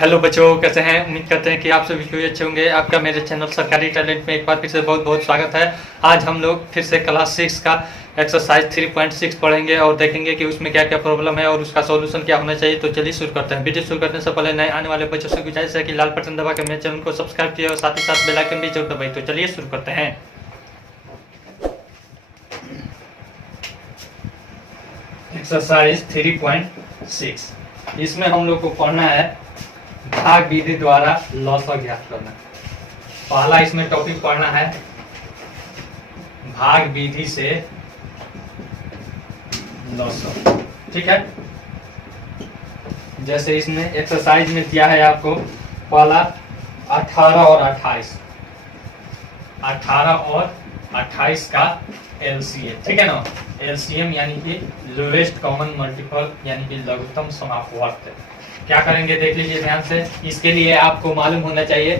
Hello बच्चों, कैसे हैं? उम्मीद करते हैं कि आप सभी कोई अच्छे होंगे। आपका मेरे चैनल सरकारी टैलेंट में एक बार फिर से बहुत बहुत स्वागत है। आज हम लोग फिर से क्लास 6 का एक्सरसाइज 3.6 पढ़ेंगे और देखेंगे कि उसमें क्या क्या प्रॉब्लम है और उसका सॉल्यूशन क्या होना चाहिए। तो चलिए शुरू करते हैं। वीडियो शुरू करने से पहले नए आने वाले बच्चों से गुजारिश है कि लाल बटन दबा के मेरे चैनल को सब्सक्राइब किए और साथ ही साथ बेल आइकन भी जरूर दबाइए। तो चलिए शुरू करते हैं। एक्सरसाइज 3.6 इसमें हम लोग को पढ़ना है भाग विधि द्वारा लॉसक ज्ञात करना। पहला इसमें टॉपिक पढ़ना है भाग विधि से लॉसक। ठीक है, जैसे इसमें एक्सरसाइज में दिया है आपको पहला 18 और 28, 18 और 28 का एलसीएम। ठीक है ना, एलसीएम यानी कि लोएस्ट कॉमन मल्टीपल यानी कि लघुत्तम समापवर्त। क्या करेंगे देख लीजिए ध्यान से। इसके लिए आपको मालूम होना चाहिए,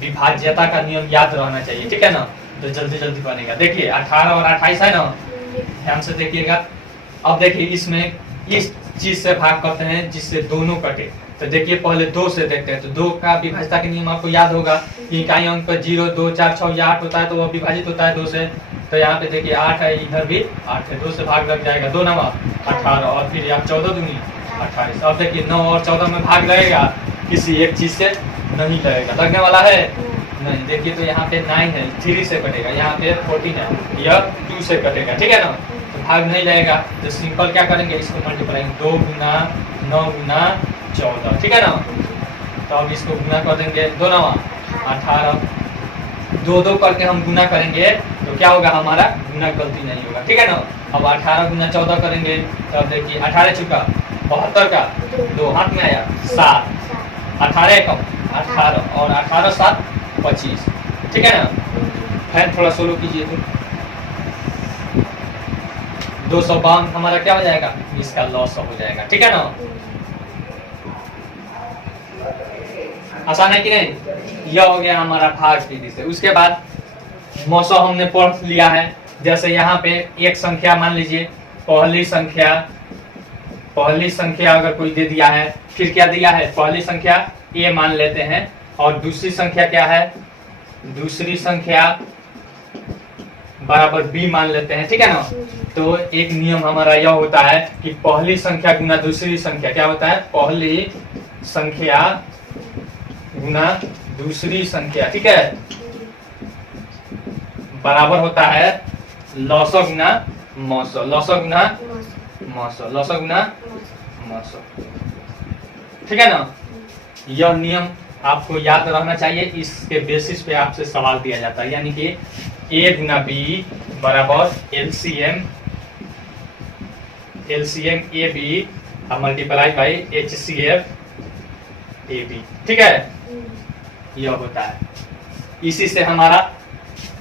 विभाज्यता का नियम याद रहना चाहिए। ठीक है ना, तो जल्दी जल्दी बनेगा। देखिए 18 और 28 है ना, ध्यान से देखिएगा। अब देखिए इसमें इस चीज से भाग करते हैं जिससे दोनों कटे। तो देखिए पहले 2 से देखते हैं। तो 2 का विभाज्यता का नियम आपको याद होगा कि इकाई अंक पर 0, 2, 4, 6 या 8 होता है तो वह विभाजित होता है 2 से। तो यहाँ पे देखिए 8 है, इधर भी 8 है, 2 से भाग लग जाएगा। 2 नवा 18 और फिर यहाँ 14 दूनी 28। अब देखिए 9 और 14 में भाग लगेगा, किसी एक चीज से नहीं लगेगा। लगने वाला है नहीं। देखिए तो यहाँ पे 9 है, 3 से कटेगा। यहाँ पे 14 है, यह 2 से कटेगा। ठीक है ना, तो भाग नहीं लगेगा। तो सिंपल क्या करेंगे, इसको मल्टीप्लाई 2 गुना 9 गुना 14। ठीक है ना, तो अब इसको गुना कर देंगे। 2 नवा 18, 2 करके हम गुना करेंगे तो क्या होगा, हमारा गुना गलती नहीं होगा। ठीक है ना। अब 18 गुना 14 करेंगे तो अब देखिए 18 चुका 72 का 2 हाथ में आया 7, 18 कम 18 और 18 7 25। ठीक है ना, फैन थोड़ा सोलो कीजिए तो 252 हमारा क्या हो जाएगा, इसका लॉस हो जाएगा। ठीक है ना, आसान है कि नहीं। यह हो गया हमारा भाग विधि से। उसके बाद मौसम हमने पढ़ लिया है। जैसे यहाँ पे एक संख्या मान लीजिए, पहली संख्या अगर कोई दे दिया है, फिर क्या दिया है, पहली संख्या ए मान लेते हैं और दूसरी संख्या क्या है, दूसरी संख्या बराबर बी मान लेते हैं। ठीक है ना, तो एक नियम हमारा यह होता है कि पहली संख्या गुना दूसरी संख्या क्या होता है, पहली संख्या गुना दूसरी संख्या। ठीक है, बराबर होता है लॉसक गुना मौसम, लॉसक गुना मौसम, लॉसक गुना मौसम। ठीक है ना, यह नियम आपको याद रहना चाहिए। इसके बेसिस पे आपसे सवाल दिया जाता है, यानी कि ए गुना बी बराबर LCM A B multiply by HCF A B. ठीक है, यह होता है। इसी से हमारा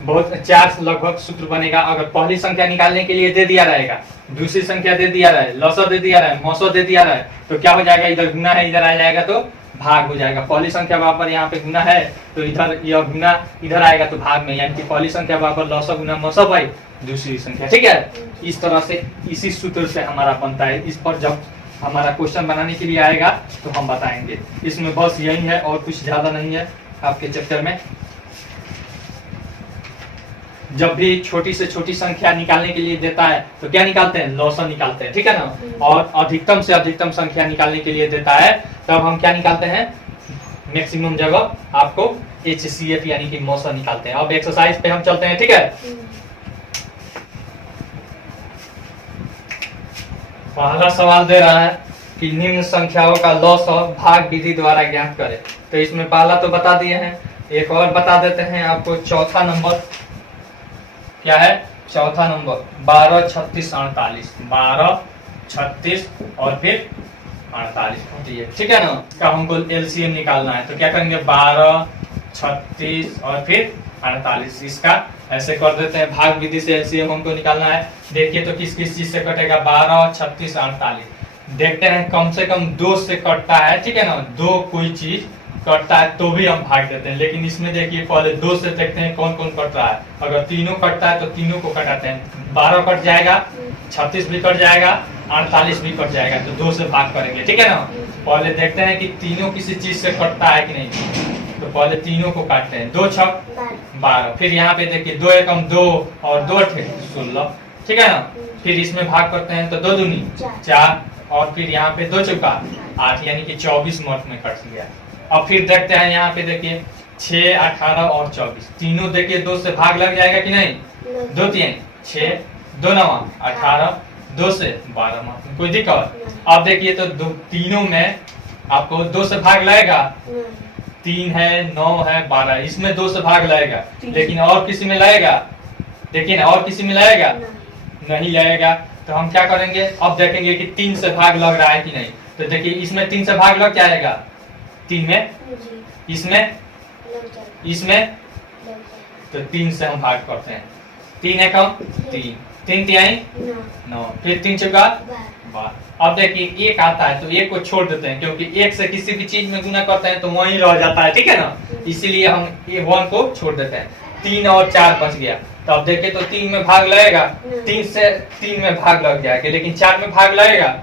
बहुत 4 लगभग सूत्र बनेगा। अगर पहली संख्या निकालने के लिए दे दिया रहेगा, दूसरी संख्या दे दिया रहा है, लॉसो दे दिया रहा है, मौसो दे दिया रहा है, तो क्या हो जाएगा, इधर गुना है इधर आ जाएगा तो भाग हो जाएगा। पहली संख्या बराबर यहाँ पे गुना है तो इधर यह गुना इधर आएगा तो भाग में, यानी कि पहली संख्या बराबर लॉसो गुना मौसो बाई दूसरी संख्या। ठीक है, इस तरह से इसी सूत्र से हमारा बनता है। इस पर जब हमारा क्वेश्चन बनाने के लिए आएगा तो हम बताएंगे। इसमें बस यही है और कुछ ज्यादा नहीं है आपके चैप्टर में। जब भी छोटी से छोटी संख्या निकालने के लिए देता है तो क्या निकालते हैं, लॉसर निकालते हैं। ठीक है ना, और अधिकतम से अधिकतम संख्या निकालने के लिए देता है तब हम क्या निकालते हैं, मैक्सिमम जगह आपको HCF यानी कि मौसम निकालते हैं। अब एक्सरसाइज पे हम चलते हैं। ठीक है, पहला सवाल दे रहा है कि निम्न संख्याओं का लॉसर भाग विधि द्वारा ज्ञात करें। तो इसमें पहला तो बता दिए हैं, एक और बता देते हैं आपको। चौथा नंबर क्या है, चौथा नंबर 12 36 48, 12 36 और फिर 48 होती है। ठीक है ना, इसका हमको एलसीएम निकालना है तो क्या करेंगे, 12 36 और फिर 48। इसका ऐसे कर देते हैं, भाग विधि से एलसीएम हमको निकालना है। देखिए तो किस किस चीज से कटेगा, 12 36 48। देखते हैं कम से कम 2 से कटता है। ठीक है ना, 2 कोई चीज कटता है तो भी हम भाग देते हैं, लेकिन इसमें देखिए पहले 2 से देखते हैं कौन कौन कट रहा है। अगर तीनों कटता है तो तीनों को कटाते हैं। 12 कट जाएगा, 36 भी कट जाएगा, 48 भी कट जाएगा, तो 2 से भाग करेंगे। ठीक है ना, पहले देखते हैं कि तीनों किसी चीज से कटता है कि नहीं। तो पहले तीनों को काटते हैं। 2 छक 12। फिर यहाँ पे देखिए 2 एकम 2 और 2 अठे 16, ठीक है ना। फिर इसमें भाग करते हैं तो 2 दूनी 4 और फिर यहाँ पे 2 चौका 8, यानी कि 24 मिनट में कट गया। अब फिर देखते हैं यहाँ पे देखिए 6, 18 और 24, तीनों देखिए 2 से भाग लग जाएगा कि नहीं। 2 3 6, 2 9 18, 2 से 12 मिनट में कोई दिक्कत। अब देखिए तो तीनों में आपको 2 से भाग लगेगा। 3 है 9 है 12, इसमें 2 से भाग लगेगा, लेकिन और किसी में लगेगा। देखिए ना, और किसी में लगेगा नहीं लगेगा। तो हम क्या करेंगे, अब देखेंगे कि 3 से भाग लग रहा है कि नहीं। तो देखिए इसमें 3 से भाग लग जाएगा, 3 में, इसमें तो 3 से हम भाग करते हैं। 3 एकम 3, 3 तिहाई 9, फिर 3 चौका 12। अब देखिए 1 आता है तो 1 को छोड़ देते हैं, क्योंकि 1 से किसी भी चीज में गुना करते हैं तो वहीं रह जाता है, ठीक है ना। इसीलिए हम 1 को छोड़ देते हैं। 3 और 4 बच गया। तो अब देखिए तो 3 में भाग लगेगा, 3 से 3 में भाग लग जाएगा, लेकिन 4 में भाग लगेगा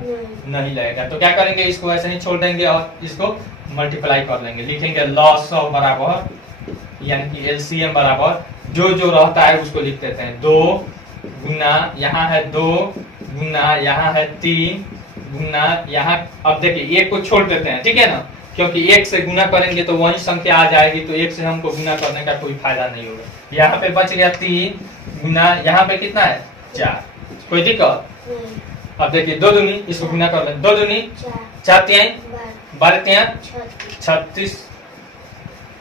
नहीं लगेगा। तो क्या करेंगे, इसको ऐसे नहीं छोड़ देंगे और इसको मल्टीप्लाई कर लेंगे। लिखेंगे लॉस ऑफ बराबर, यानी कि एलसीएम बराबर जो जो रहता है उसको लिख देते हैं। 2 गुना यहाँ है 2 गुना यहाँ है 3 गुना यहाँ। अब देखिए 1 को छोड़ देते हैं, ठीक है ना, क्योंकि 1 से गुना करेंगे तो वही संख्या आ जाएगी, तो 1 से हमको गुना करने का कोई फायदा नहीं होगा। यहाँ पे बच गया 3 गुना यहाँ पे कितना है 4, कोई दिक्कत। अब देखिए 2 दूनी, इसको गुना कर लें। 2 दूनी 4 तिहाई 12 तिहाई 36,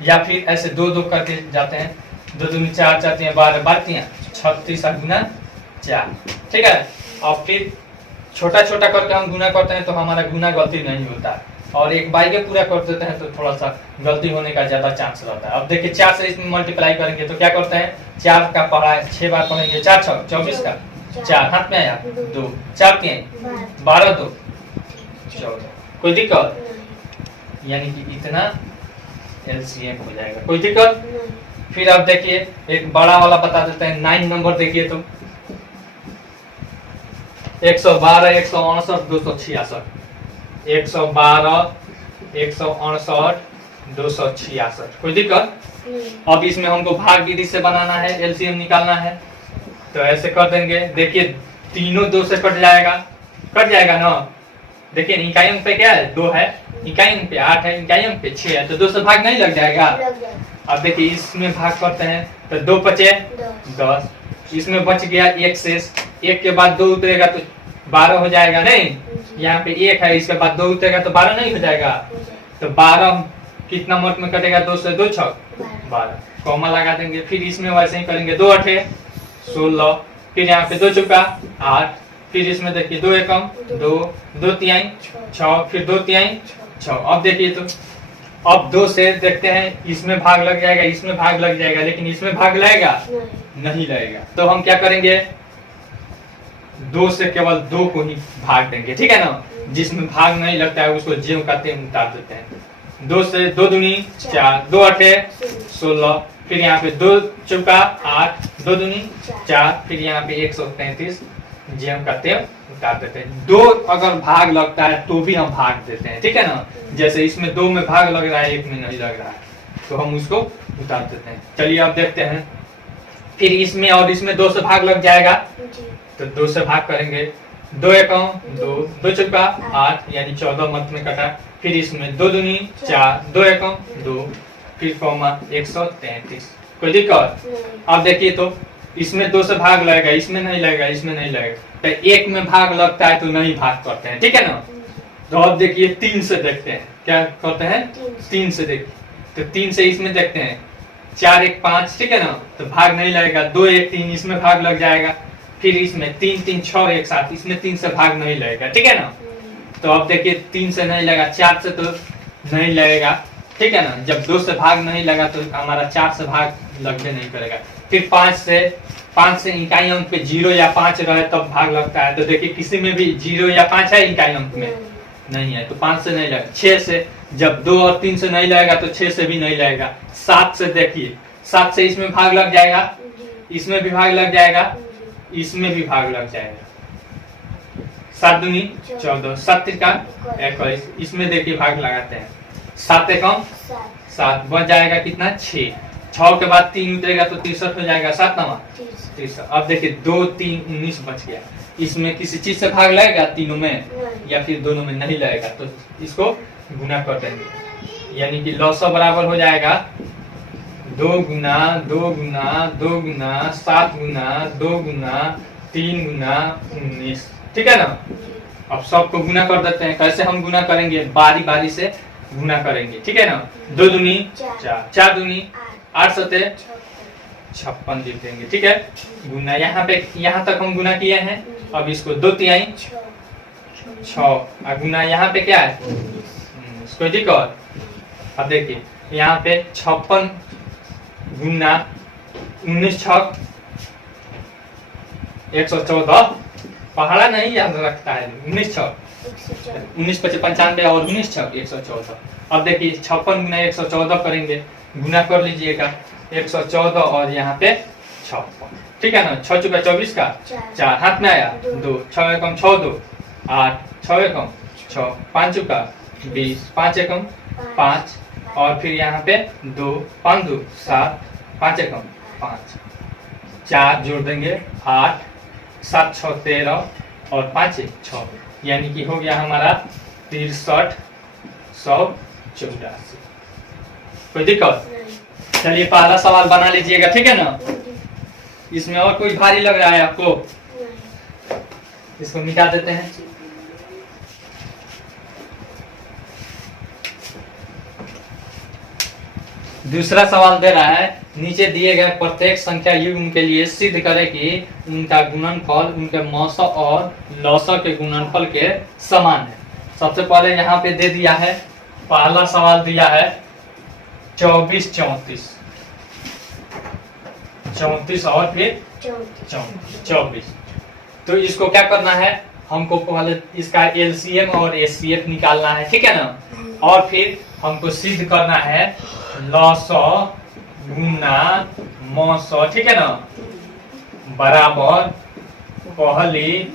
या फिर ऐसे 2 2 करके जाते हैं। 2 दूनी 4 4 तिहाई 12 12 तिहाई 36 गुना 4, ठीक है। और फिर छोटा छोटा करके हम गुना करते हैं तो हमारा गुना गलती नहीं होता, और एक बाई के पूरा कर देते हैं तो थोड़ा सा गलती होने का ज्यादा चांस रहता है। अब देखिए 4 से इसमें मल्टीप्लाई करेंगे तो क्या करते हैं, 4 का पढ़ा 6 बार पढ़ेंगे, 4 6 24 का 4 हाथ में आया 2 4 3 12 2 14, कोई दिक्कत। यानी कि इतना एलसीएम हो जाएगा, कोई दिक्कत। फिर अब देखिए एक बड़ा वाला बता देते हैं, 9 नंबर देखिए तो 112 168 266, 112 168 266, कोई दिक्कत। अब इसमें हमको भाग विधि से बनाना है, एलसीएम निकालना है। तो ऐसे कर देंगे, देखिए तीनों 2 से कट जाएगा ना। देखिए इकाई अंक पे क्या है 2 है, इकाई अंक पे 8 है, इकाई अंक पे 6 है, तो 2 से भाग नहीं लग जाएगा। अब देखिए इसमें भाग करते हैं तो 2 5 10, इसमें बच गया 1 शेष, 1 के बाद 2 उतरेगा तो 12 हो जाएगा नहीं। यहाँ पे 1 है, इसके बाद 2 उतरेगा तो 12 नहीं हो जाएगा। तो 12 कितना मिनट में कटेगा, 2 से 2 छक 12, कॉमा लगा देंगे। फिर इसमें वैसे ही करेंगे, 2 8 16, फिर यहाँ पे 2 चौका 8, फिर इसमें देखिए 2 एकम 2 2 तिहाई 6, फिर 2 तिहाई 6। अब देखिए तो अब 2 से देखते हैं, इसमें भाग लग जाएगा, इसमें भाग लग जाएगा, लेकिन इसमें भाग लगेगा नहीं लगेगा। तो हम क्या करेंगे, 2 से केवल 2 को ही भाग देंगे, ठीक है ना। जिसमें भाग नहीं लगता है उसको ज्यों का त्यों उतार देते हैं। 2 से 2 दूनी 4, 2 8 16, फिर यहाँ पे 2 चौका 8, 2 दूनी 4, फिर यहाँ पे 133 ज्यों का त्यों उतार देते हैं। 2 अगर भाग लगता है तो भी हम भाग देते हैं, ठीक है ना। जैसे इसमें 2 में भाग लग रहा है, 1 में नहीं लग रहा है, तो हम उसको उतार देते हैं। चलिए अब देखते हैं, फिर इसमें और इसमें 2 से भाग लग जाएगा तो 2 से भाग करेंगे। 2 एकम 2 2 चौका 8, यानी 14 मत में कटा। फिर इसमें 2 दूनी 4, 2 एकम 2, फिर कॉमा 133, कोई दिक्कत। अब देखिए तो इसमें 2 से भाग लगेगा, इसमें नहीं लगेगा, इसमें नहीं लगेगा। तो 1 में भाग लगता है तो नहीं भाग करते हैं, ठीक है ना। तो अब देखिए 3 से देखते हैं, क्या करते हैं 3 से देखते, तो 3 से इसमें देखते हैं, 4 1 5, ठीक है ना। तो भाग नहीं लगेगा, 2 1 3, इसमें भाग लग जाएगा। फिर इसमें 3 3 6 1 7, इसमें 3 से भाग नहीं लगेगा, ठीक है ना। तो अब देखिए 3 से नहीं लगा, 4 से तो नहीं लगेगा, ठीक है ना। जब 2 से भाग नहीं लगा तो हमारा 4 से भाग लगने नहीं करेगा। फिर 5 से इकाई अंक पे 0 या 5 रहे तब भाग लगता है। तो देखिए किसी में भी 0 या 5 है इकाई अंक में नहीं है, तो 5 से नहीं लगेगा। 6 से जब 2 और 3 से नहीं लगेगा तो 6 से भी नहीं लगेगा। 7 से देखिए, 7 से इसमें भाग लग जाएगा, इसमें भी भाग लग जाएगा, इसमें भी भाग लग जाएगा। 7 दूनी 14, 7 तिरका 21। इसमें देखिए भाग लगाते हैं, 7 एकम 7, बच जाएगा कितना 6, 6 के बाद 3 उतरेगा तो 63 हो जाएगा, 7 नवा 63। अब देखिए 2 3 19 बच गया। इसमें किसी चीज से भाग लगेगा तीनों में या फिर दोनों में नहीं लगेगा, तो इसको गुना कर देंगे, यानी कि लॉसो बराबर हो जाएगा 2 गुना 2 गुना 2 गुना 7 गुना 2 गुना 3 गुना 19, ठीक है ना। अब सबको गुना कर देते हैं। कैसे हम गुना करेंगे, बारी बारी से गुना करेंगे, ठीक है ना। 2 दूनी 4, 4 दूनी 8, 7 56 लिख देंगे, ठीक है। गुना यहाँ पे, यहाँ तक हम गुना किए हैं। अब इसको 2 तिहाई 6, और गुना यहाँ पे क्या है, कोई दिक्कत। अब देखिए यहाँ पे 56 गुना 19 छक 114, पहाड़ा नहीं याद रखता है, 19 छक 19 55 95 और 19 छक 114। अब देखिए 56 गुना 114 करेंगे, गुना कर लीजिएगा 114 और यहाँ पे 56, ठीक है ना। 6 चुका 24 का 4, हाथ में आया 2, 6 एकम 6 2 8, 6 एकम 6, 5 चुका 20, 5 एकम 5, और फिर यहाँ पे 2 5 2 7, 5 एकम 5, 4 जोड़ देंगे 8, 7 6 13 और 5 1 6, यानी कि हो गया हमारा 6384। कोई दिक्कत। चलिए पहला सवाल बना लीजिएगा, ठीक है ना। इसमें और कोई भारी लग रहा है आपको, इसको मिटा देते हैं। दूसरा सवाल दे रहा है, नीचे दिए गए प्रत्येक संख्या युग्म के लिए सिद्ध करें कि उनका गुणनफल उनके मौसा और लौसा के गुणनफल के समान है। सबसे पहले यहाँ पे दे दिया है, पहला सवाल दिया है 24 34, 34 और फिर 24। तो इसको क्या करना है, हमको पहले इसका एलसीएम और एचसीएफ निकालना है, ठीक है ना। और फिर हमको सिद्ध करना है लॉसो गुना मौसो, ठीक है ना, बराबर पहली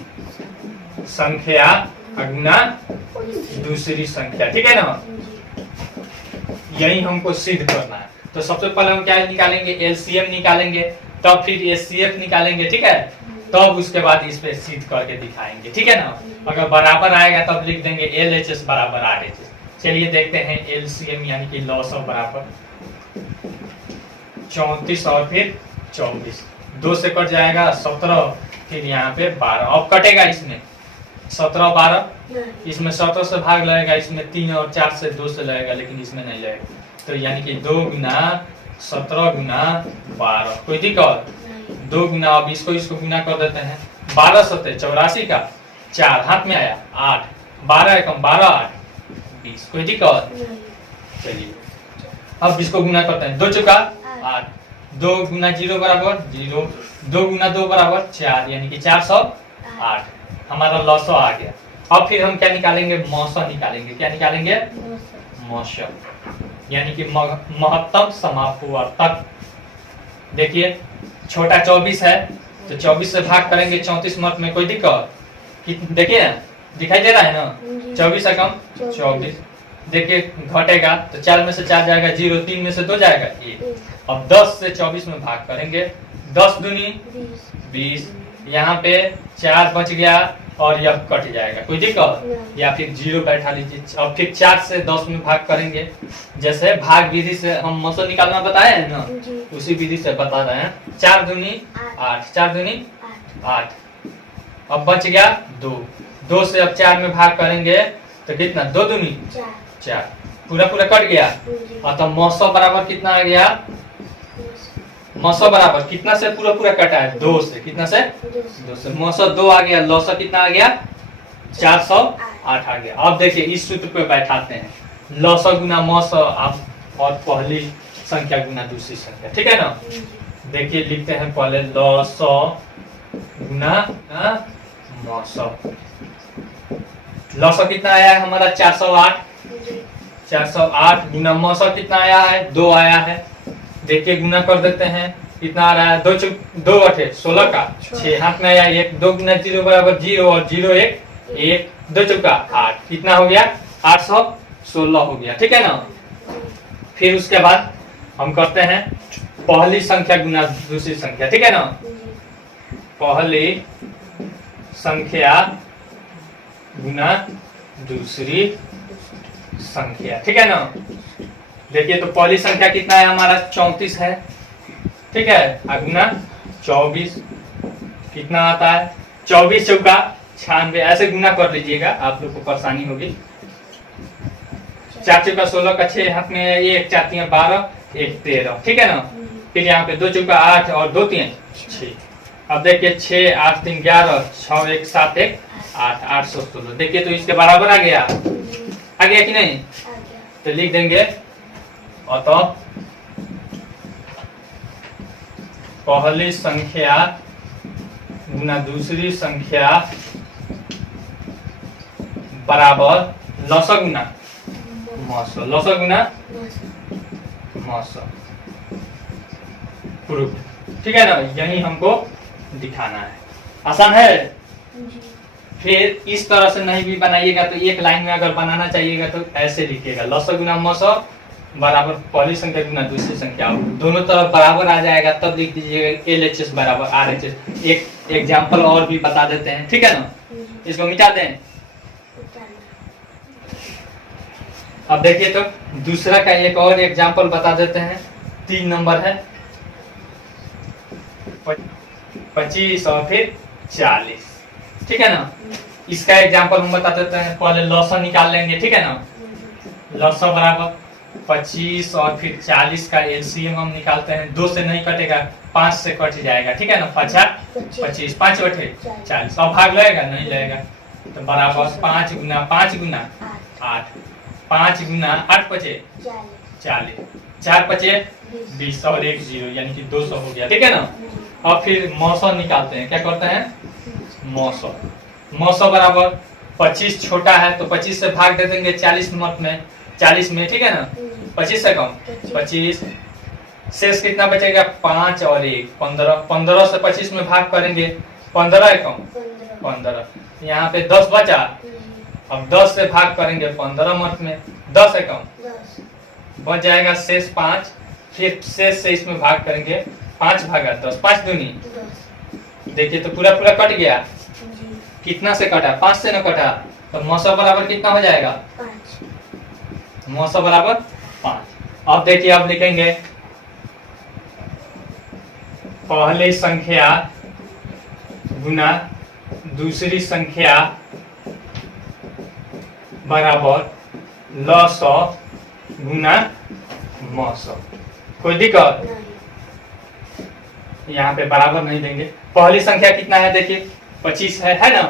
संख्या गुना दूसरी संख्या, ठीक है ना। यही हमको सिद्ध करना है। तो सबसे पहले हम क्या निकालेंगे, एलसीएम निकालेंगे, तब फिर एचसीएफ निकालेंगे, ठीक है। तब उसके बाद इस पे सिद्ध करके दिखाएंगे, ठीक है ना। अगर बराबर आएगा तब लिख देंगे एलएचएस बराबर आरएचएस। चलिए देखते हैं एलसीएम यानी कि लॉसो बराबर 34 और फिर 24, 2 से कट जाएगा 17, फिर यहाँ पे 12। अब कटेगा इसमें 17 12, इसमें 17 से भाग लगेगा, इसमें 3 और 4 से 2 से लगेगा, लेकिन इसमें नहीं लगेगा। तो यानी कि 2 गुना 17 गुना 12, कोई दिक्कत। 2 गुना, अब इसको गुना कर देते हैं, 12 7 84 का 4, हाथ में आया 8, 12 एकम 12 8 20, कोई दिक्कत। चलिए अब इसको गुना करते हैं, 2 चुका 8, 2 गुना 0 बराबर 0, 2 गुना 2 बराबर 4, यानी कि 408 हमारा लॉसो आ गया। अब फिर हम क्या निकालेंगे, मौसा निकालेंगे। क्या निकालेंगे, मौसा, यानी कि महत्तम समापवर्तक। देखिए छोटा 24 है, तो 24 से भाग करेंगे 34 मत में, कोई दिक्कत। देखिए ना, दिखाई दे रहा है ना, 24 एकम 24। देखिए घटेगा तो 4 में से 4 जाएगा 0, 3 में से 2 जाएगा 1। अब 10 से 24 में भाग करेंगे, 10 दूनी 20, यहाँ पे 4 बच गया और यह कट जाएगा, कोई दिक्कत। या फिर 0 बैठा लीजिए। अब फिर 4 से 10 में भाग करेंगे, जैसे भाग विधि से हम मौसम निकालना बताए हैं ना, उसी विधि से बता रहे हैं। 4 दूनी 8, 4 दूनी 8। अब बच गया 2, 2 से अब 4 में भाग करेंगे तो कितना, 2 दूनी 4, पूरा पूरा कट गया। और तो मौसम बराबर कितना आ गया, मौसम बराबर कितना से पूरा पूरा कटा है, 2 से। कितना से, 2 से। मौसम 2 आ गया, लौसम कितना आ गया, 408 आ गया। अब देखिए इस सूत्र पे बैठाते हैं, लौसम गुना मौसम और पहली संख्या गुना दूसरी संख्या, ठीक है ना। देखिए लिखते हैं पहले लौसम गुना मौसम। लौसम कितना आया है हमारा, 408, 408 गुना मौसम कितना आया है, 2 आया है। देखिए गुना कर देते हैं, कितना आ रहा है, 2 8 16 का 6, हाथ में आया 1, 2 गुना 0 बराबर 0 और 0 1 1 2 चौका 8, कितना हो गया 816 हो गया, ठीक है ना। फिर उसके बाद हम करते हैं पहली संख्या गुना दूसरी संख्या, ठीक है ना। पहली संख्या गुना दूसरी संख्या, ठीक है ना। देखिए तो पहली संख्या कितना है हमारा 34 है, ठीक है। गुना 24 कितना आता है 24 चौका 96, ऐसे गुना कर लीजिएगा, आप लोग को परेशानी होगी। 4 चौका 16 का 6 हाथ में 1 4 3 12 1 13, ठीक है ना। फिर यहाँ पे 2 चौका 8 और 2 3 6। अब देखिए 6 8 3 11 6 1 7 1 8 816। देखिए तो इसके बराबर आ गया कि नहीं, तो लिख देंगे अतः पहली संख्या गुना दूसरी संख्या बराबर लसा गुना मौसा, लसा गुना मौसा, प्रूफ, ठीक है ना। यही हमको दिखाना है, आसान है। फिर इस तरह से नहीं भी बनाइएगा तो एक लाइन में अगर बनाना चाहिएगा तो ऐसे लिखिएगा लसा गुना मौसा बराबर पहली संख्या गुना दूसरी संख्या, दोनों तरफ बराबर आ जाएगा तब लिख दीजिएगा LHS बराबर RHS। एक एग्जाम्पल और भी बता देते हैं, ठीक है ना, इसको मिटा दें। अब देखिए तो दूसरा का एक और एग्जाम्पल बता देते हैं। 3 नंबर है 25 और फिर 40, ठीक है ना। इसका एग्जाम्पल हम बता देते हैं, पहले लसा निकाल लेंगे, ठीक है ना। लसा बराबर 25 और फिर 40 का LCM हम निकालते हैं, 2 से नहीं कटेगा 5 से कट जाएगा, ठीक है ना। 5 25 5 बटे 40, अब भाग लगेगा नहीं लगेगा, तो बराबर 5 गुना 8 5 गुना 8 बचे 40, 4 बचे 20 और 1 0 यानी कि 200 हो गया, ठीक है ना। अब फिर मौसा निकालते हैं, क्या करते हैं मौसा बराबर 25 छोटा है तो 25 से भाग दे देंगे 40 में, ठीक है ना। 25 से कम 25, शेष कितना बचेगा 5 और 1 15, 15 से 25 में भाग करेंगे 15 है कम 15, यहाँ पे 10 बचा, अब 10 से भाग करेंगे 15 में 10 है कम बच जाएगा शेष 5, फिर शेष से इसमें भाग करेंगे 5 भागा 10, 5 दूनी, देखिए तो पूरा कट गया। कितना से कटा 5 से न कटा, तो मौसा बराबर कितना हो जाएगा 5, मौसा बराबर 5। अब देखिए अब लिखेंगे पहली संख्या गुना दूसरी संख्या बराबर लसा गुना मौसा। कोई दिक्कत, यहाँ पे बराबर नहीं देंगे। पहली संख्या कितना है देखिए 25 है ना,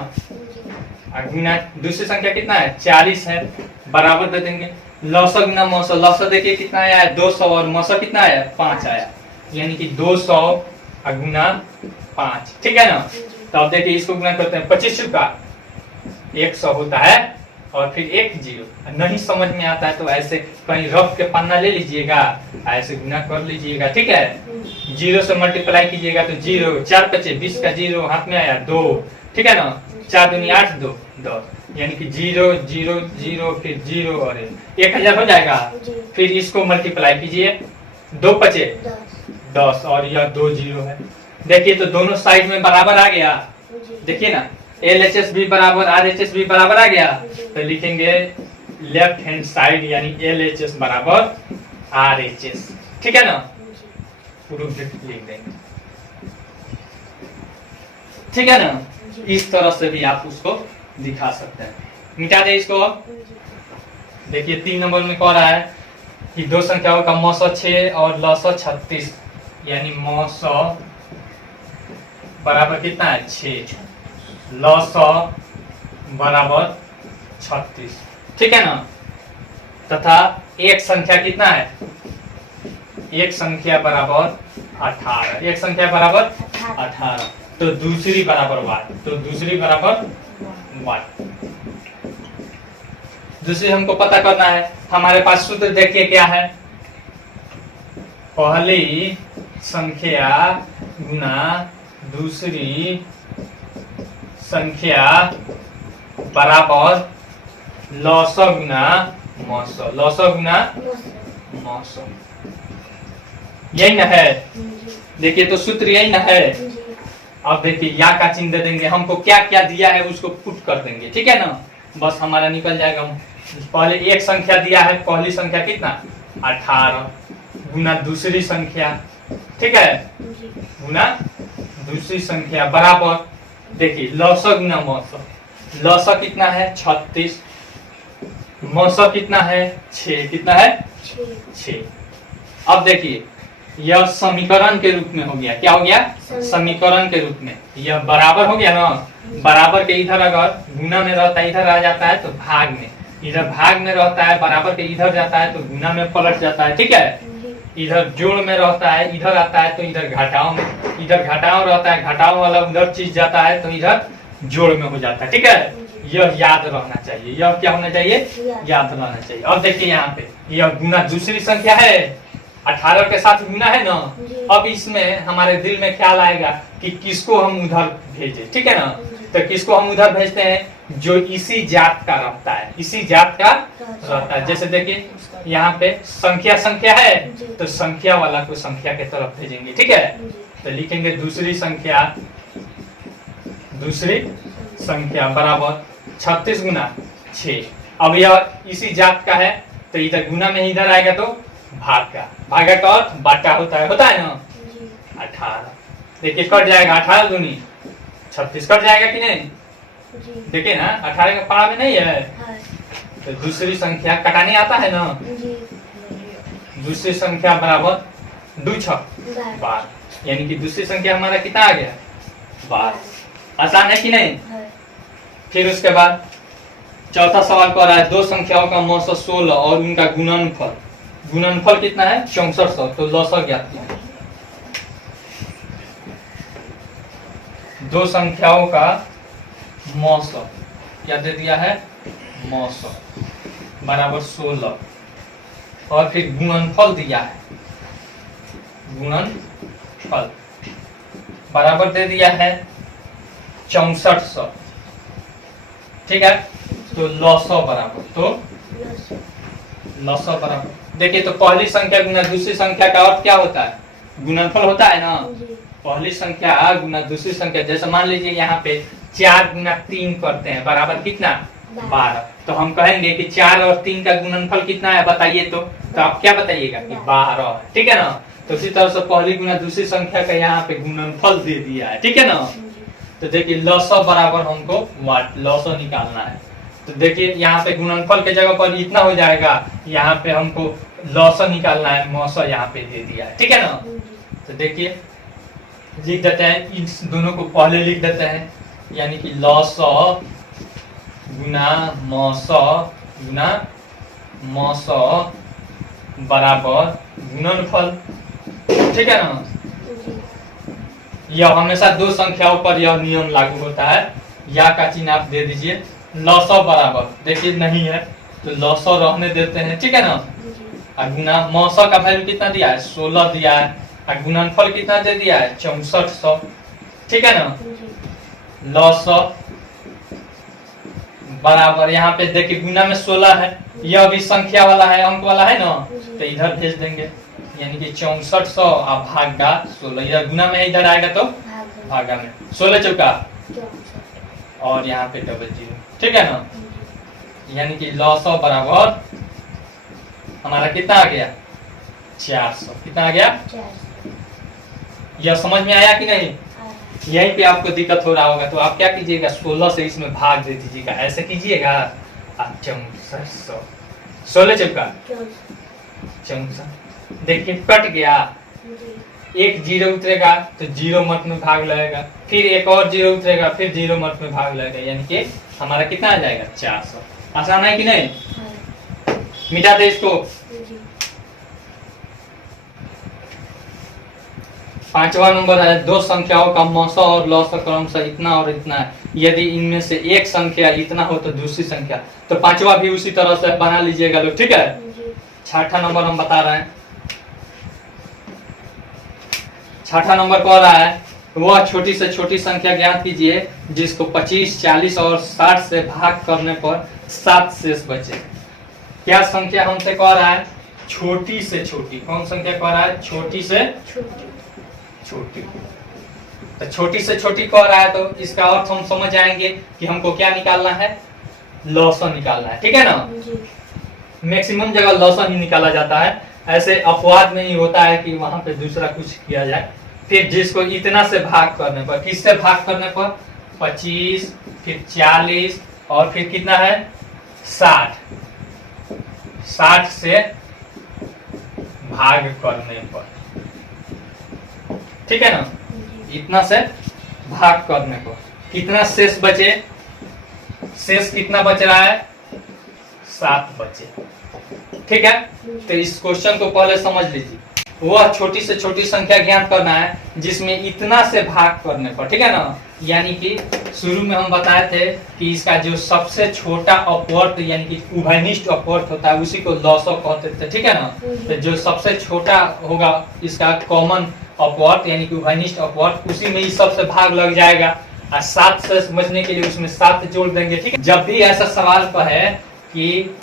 गुना दूसरी संख्या कितना है 40 है, बराबर दे देंगे। लसा गुना मौसा, लसा देखिए कितना आया है 200 और मौसा कितना आया 5 आया, यानी कि 200 गुना 5, ठीक है ना। तो अब देखिए इसको गुना करते हैं 25 का 100 होता है और फिर 1 0। नहीं समझ में आता है तो ऐसे कहीं रफ के पन्ना ले लीजिएगा, ऐसे गुना कर लीजिएगा, ठीक है। 0 से मल्टीप्लाई कीजिएगा तो 0, 4 बचे 20 का 0 हाथ में आया 2, ठीक है ना। 4 दूनी 8 2 10, यानी कि 0 0 0 फिर 0 और 1000 हो जाएगा। फिर इसको मल्टीप्लाई कीजिए 2 बचे 10 और यह 2 0 है। देखिए तो दोनों साइड में बराबर आ गया, देखिए ना। LHS भी बराबर RHS भी बराबर आ गया, तो लिखेंगे लेफ्ट हैंड साइड यानी LHS बराबर RHS, ठीक है ना। प्रूफ लिख देंगे, ठीक है ना। इस तरह से भी आप उसको दिखा सकते हैं। मिटा दे इसको। देखिए 3 नंबर में कह रहा है कि दो संख्याओं का मौसा 6 और लसा 36, यानी मौसा बराबर कितना है 6, लसा बराबर 36, ठीक है ना। तथा एक संख्या कितना है, एक संख्या बराबर 18, एक संख्या बराबर 18, तो दूसरी बराबर 1, तो दूसरी बराबर 1। दूसरी हमको पता करना है, हमारे पास सूत्र देखिए क्या है, पहली संख्या गुना दूसरी संख्या बराबर लॉस गुना मौस, लॉस गुना मौस, यही ना है। देखिए तो सूत्र यही ना है। अब देखिए या का चिन्ह दे देंगे, हमको क्या क्या दिया है उसको पुट कर देंगे, ठीक है ना, बस हमारा निकल जाएगा। पहले एक संख्या दिया है, पहली संख्या कितना 18 गुना दूसरी संख्या, ठीक है, गुना दूसरी संख्या बराबर, देखिए लौस गुना मौस, लौस कितना है 36, मौस कितना है 6, कितना है 6। अब देखिए यह समीकरण के रूप में हो गया, क्या हो गया समीकरण के रूप में, यह बराबर हो गया ना, बराबर के इधर अगर गुना में रहता है इधर आ जाता है तो भाग में, इधर भाग में रहता है बराबर के इधर जाता है तो गुना में पलट जाता है, ठीक है, इधर जोड़ में रहता है इधर आता है तो इधर घटाओ में, इधर घटाओ रहता है घटाओ वाला उधर चीज जाता है तो इधर जोड़ में हो जाता है, ठीक है, यह याद रहना चाहिए, यह क्या होना चाहिए याद रहना चाहिए। अब देखिए यहाँ पे यह गुना दूसरी संख्या है, 18 के साथ गुना है ना, अब इसमें हमारे दिल में ख्याल आएगा कि किसको हम उधर भेजे, ठीक है ना, तो किसको हम उधर भेजते हैं जो इसी जात का रहता है, इसी जात का रहता है। जैसे देखिए यहाँ पे संख्या संख्या है तो संख्या वाला को संख्या के तरफ भेजेंगे, ठीक है, तो लिखेंगे दूसरी संख्या बराबर 36 गुना 6। अब यह इसी जात का है तो इधर गुना में इधर आएगा तो भागा का अर्थ बाटा होता है ना 18, देखिए कट जाएगा 18 दूनी 36 कट जाएगा कि नहीं, देखिए ना 18 का पारा में नहीं है, तो दूसरी संख्या कटाने आता है ना, दूसरी संख्या बराबर 2 6 12, यानी कि दूसरी संख्या हमारा कितना आ गया 12, आसान है कि नहीं। फिर उसके बाद चौथा सवाल कर रहा है दो संख्याओं का मौसम 16 और उनका गुणनफल, गुणनफल कितना है 6400, तो लौसक ज्ञात कीजिए। दो संख्याओं का मौसम क्या दे दिया है मौसम बराबर 16 और फिर गुणनफल दिया है, गुणनफल बराबर दे दिया है 6400, ठीक है, तो लौसौ बराबर, तो लौसौ बराबर, देखिए तो पहली संख्या गुना दूसरी संख्या का अर्थ क्या होता है गुणनफल होता है ना, पहली संख्या गुना दूसरी संख्या, जैसे मान लीजिए यहाँ पे 4 गुना 3 करते हैं बराबर कितना 12, तो हम कहेंगे कि 4 और 3 का गुणनफल कितना है बताइए, तो आप क्या बताइएगा कि 12 है, ठीक है ना, तो इसी तरह से पहली गुना दूसरी संख्या का यहाँ पे गुणनफल दे दिया है, ठीक है ना, तो देखिए लौसौ बराबर हमको लौसौ निकालना है, तो देखिए यहाँ पे गुणनफल के जगह पर इतना हो जाएगा, यहाँ पे हमको लौसौ निकालना है, मौसौ यहाँ पे दे दिया है, ठीक है ना, तो देखिए लिख देते हैं, इस दोनों को पहले लिख देते हैं, यानी कि लौसौ गुना मौसौ बराबर गुणनफल, ठीक है ना। यह हमेशा दो संख्याओं पर यह नियम लागू होता है, या का चिन्ह आप दे दीजिए, लौसौ बराबर देखिए नहीं है तो लौसौ रहने देते हैं, ठीक है ना, और गुना मौसौ का वैल्यू कितना दिया है 16 दिया है, और गुणनफल कितना दे दिया है 6400, ठीक है ना, लौसौ बराबर यहाँ पे देखिए गुना में 16 है, यह भी संख्या वाला है अंक वाला है ना, तो इधर भेज देंगे, यानी कि 6400 और भागा 16, इधर गुना में इधर आएगा तो भागा में 16 चौका और यहाँ पे डबल जीरो, ठीक है ना, यानी कि लौसौ बराबर हमारा कितना आ गया 400, कितना आ गया 400। यह समझ में आया कि नहीं, यहीं पे आपको दिक्कत हो रहा होगा, तो आप क्या कीजिएगा 16 से इसमें भाग दे दीजिएगा, ऐसे कीजिएगा, 6400 16 चौका 64, देखिए कट गया, एक जीरो उतरेगा तो जीरो मत में भाग लगेगा, फिर एक और जीरो उतरेगा फिर जीरो मत में भाग लगेगा, यानी कि हमारा कितना आ जाएगा 400। आसान है कि नहीं, मिटा दे इसको। पांचवा नंबर है दो संख्याओं का मौसौ और लौसौ क्रमशः इतना और इतना है, यदि इनमें से एक संख्या इतना हो तो दूसरी संख्या, तो पांचवा भी उसी तरह से बना लीजिएगा लोग, ठीक है। छठा नंबर हम बता रहे हैं, छठा नंबर कह रहा है वह छोटी से छोटी संख्या ज्ञात कीजिए जिसको 25, 40 और 60 से भाग करने पर 7 शेष बचे। क्या संख्या हमसे कह रहा है? छोटी से छोटी। कौन संख्या कह रहा है? छोटी से छोटी। तो छोटी से छोटी कह रहा है तो इसका अर्थ हम समझ आएंगे कि हमको क्या निकालना है? लॉसन निकालना है, ठीक है ना। मैक्सिमम जगह लॉसन ही निकाला जाता है, ऐसे अपवाद में ही होता है कि वहां पे दूसरा कुछ किया जाए। फिर जिसको इतना से भाग करने पर, किससे भाग करने पर? 25, फिर 40 और फिर कितना है? 60। 60 से भाग करने पर, ठीक है ना। इतना से भाग करने पर कितना शेष बचे? शेष कितना बच रहा है? 7 बचे, ठीक है। तो इस क्वेश्चन को पहले समझ लीजिए। वह छोटी से छोटी संख्या ज्ञात करना है जिसमें इतना से भाग करने पर, ठीक है ना। यानी कि शुरू में हम बताए थे कि इसका जो सबसे छोटा अपवर्त यानी कि उभयनिष्ठ अपवर्त होता है उसी को लॉसव कहते थे, ठीक है ना। तो जो सबसे छोटा होगा इसका कॉमन अपवर्त यानी कि उभयनिष्ठ अपवर्त, उसी में ही सबसे भाग लग जाएगा और 7 से बचने के लिए उसमें 7 जोड़ देंगे, ठीक है। जब भी ऐसा सवाल पर है कि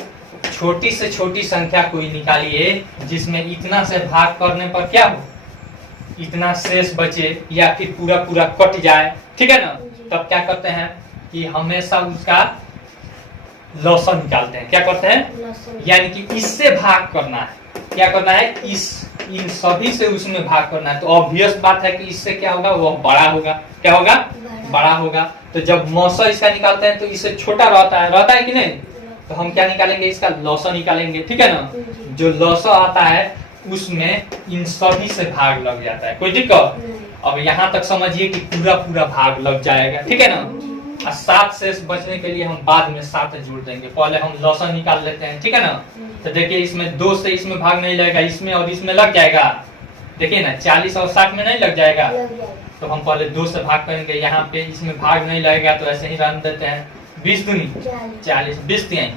छोटी से छोटी संख्या कोई निकालिए जिसमें इतना से भाग करने पर क्या हो? इतना शेष बचे या फिर पूरा पूरा कट जाए, ठीक है ना। तब क्या करते हैं कि हमेशा उसका लॉसन निकालते हैं। क्या करते हैं? यानी कि इससे भाग करना है। क्या करना है? इन सभी से उसमें भाग करना है। तो ऑब्वियस बात है कि इससे क्या होगा? वह बड़ा होगा। क्या होगा? बड़ा होगा। तो जब मौसा इसका निकालते हैं तो इससे छोटा रहता है कि नहीं? तो हम क्या निकालेंगे? इसका लॉसा निकालेंगे, ठीक है ना। जो लॉसा आता है उसमें इन सभी से भाग लग जाता है, कोई दिक्कत? अब यहाँ तक समझिए कि पूरा पूरा भाग लग जाएगा, ठीक है ना। और 7 शेष बचने के लिए हम बाद में 7 जोड़ देंगे। पहले हम लॉसा निकाल लेते हैं, ठीक है ना। तो देखिए इसमें 2 से इसमें भाग नहीं लगेगा, इसमें और इसमें लग जाएगा। देखिए ना 40 और 60 में नहीं लग जाएगा। तो हम पहले 2 से भाग करेंगे, यहाँ पे इसमें भाग नहीं लगेगा तो ऐसे ही रन देते हैं। 20 दूनी 40, 20 3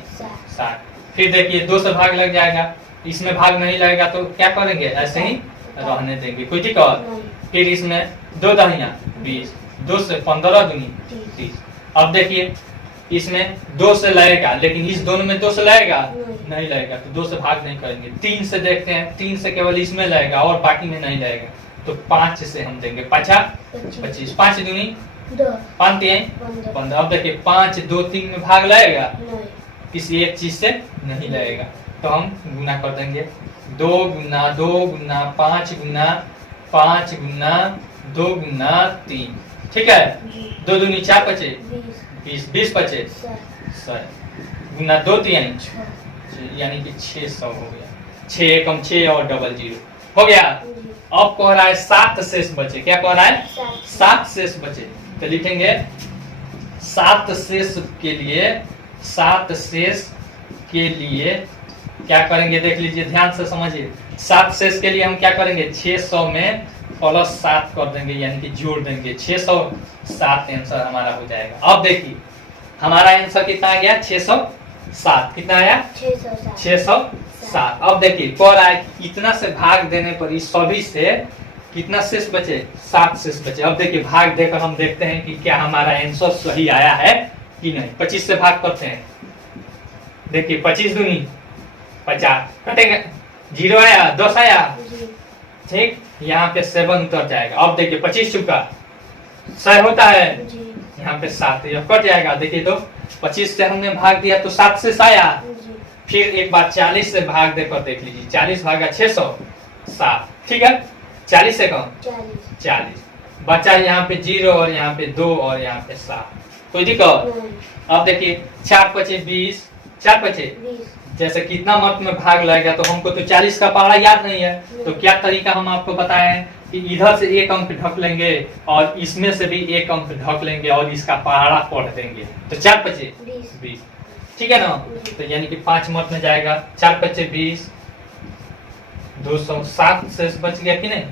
60। फिर देखिए 2 से भाग लग जाएगा, इसमें भाग नहीं लगेगा तो क्या करेंगे? ऐसे ही रहने देंगे, कोई दिक्कत? फिर इसमें 2 दहिया 20, 2 से 15 दूनी 30। अब देखिए इसमें 2 से लगेगा, लेकिन इस दोनों में 2 से लगेगा नहीं लगेगा, तो 2 से भाग नहीं करेंगे। 3 से देखते हैं, 3 से केवल इसमें लगेगा और बाकी में नहीं लगेगा, तो 5 से हम देंगे 5 25, 5 दूनी 5 3 15। अब देखिए 5 2 3 में भाग लगेगा, किसी एक चीज से नहीं लगेगा, तो हम गुना कर देंगे। 2 गुना 2 गुना 5 गुना 5 गुना 2 गुना 3, ठीक है। 2 दूनी 4 बचे 20, 20 बचे 100 गुना 2 3 यानी कि 600 हो गया। 6 एकम 6 और डबल 0 हो गया। अब कह रहा है 7 शेष बचे। क्या कह रहा है? 7 शेष बचे। तो लिखेंगे 7 शेष के लिए क्या करेंगे? देख लीजिए, ध्यान से समझिए। 7 शेष के लिए हम क्या करेंगे? 600 में प्लस 7 कर देंगे, यानी कि जोड़ देंगे। 607 आंसर हमारा हो जाएगा। अब देखिए हमारा आंसर कितना आ गया? 607। कितना आया? 607। अब देखिए कह रहा है इतना से भाग देने पर इस सभी से कितना शेष बचे? 7 शेष बचे। अब देखिए भाग देकर हम देखते हैं कि क्या हमारा आंसर सही आया है कि नहीं। 25 से भाग करते हैं। देखिए 25 दूनी 50, कटेंगे 0 आया, 10 आया, ठीक। यहाँ पे 7 उतर जाएगा। अब देखिए 25 चुका 100 होता है, यहाँ पे 7 कट जाएगा। देखिए तो 25 से हमने भाग दिया तो 7 से आया। फिर एक बार 40 से भाग देकर देख लीजिए। 40 भागा 600 7, ठीक है। 40 से कम 40 बचा, यहाँ पे 0 और यहाँ पे 2 और यहाँ पे 7, कोई दिक्कत? अब देखिए 4 बचे 20, 4 बचे जैसे कितना मत में भाग लगेगा, तो हमको तो 40 का पहाड़ा याद नहीं है, तो क्या तरीका हम आपको बताए हैं कि इधर से 1 अंक ढक लेंगे और इसमें से भी 1 अंक ढक लेंगे और इसका पहाड़ा पढ़ देंगे। तो 4 बचे 20, ठीक है ना। तो यानी कि 5 मत में जाएगा। 4 बचे 20, 207 से बच गया कि नहीं,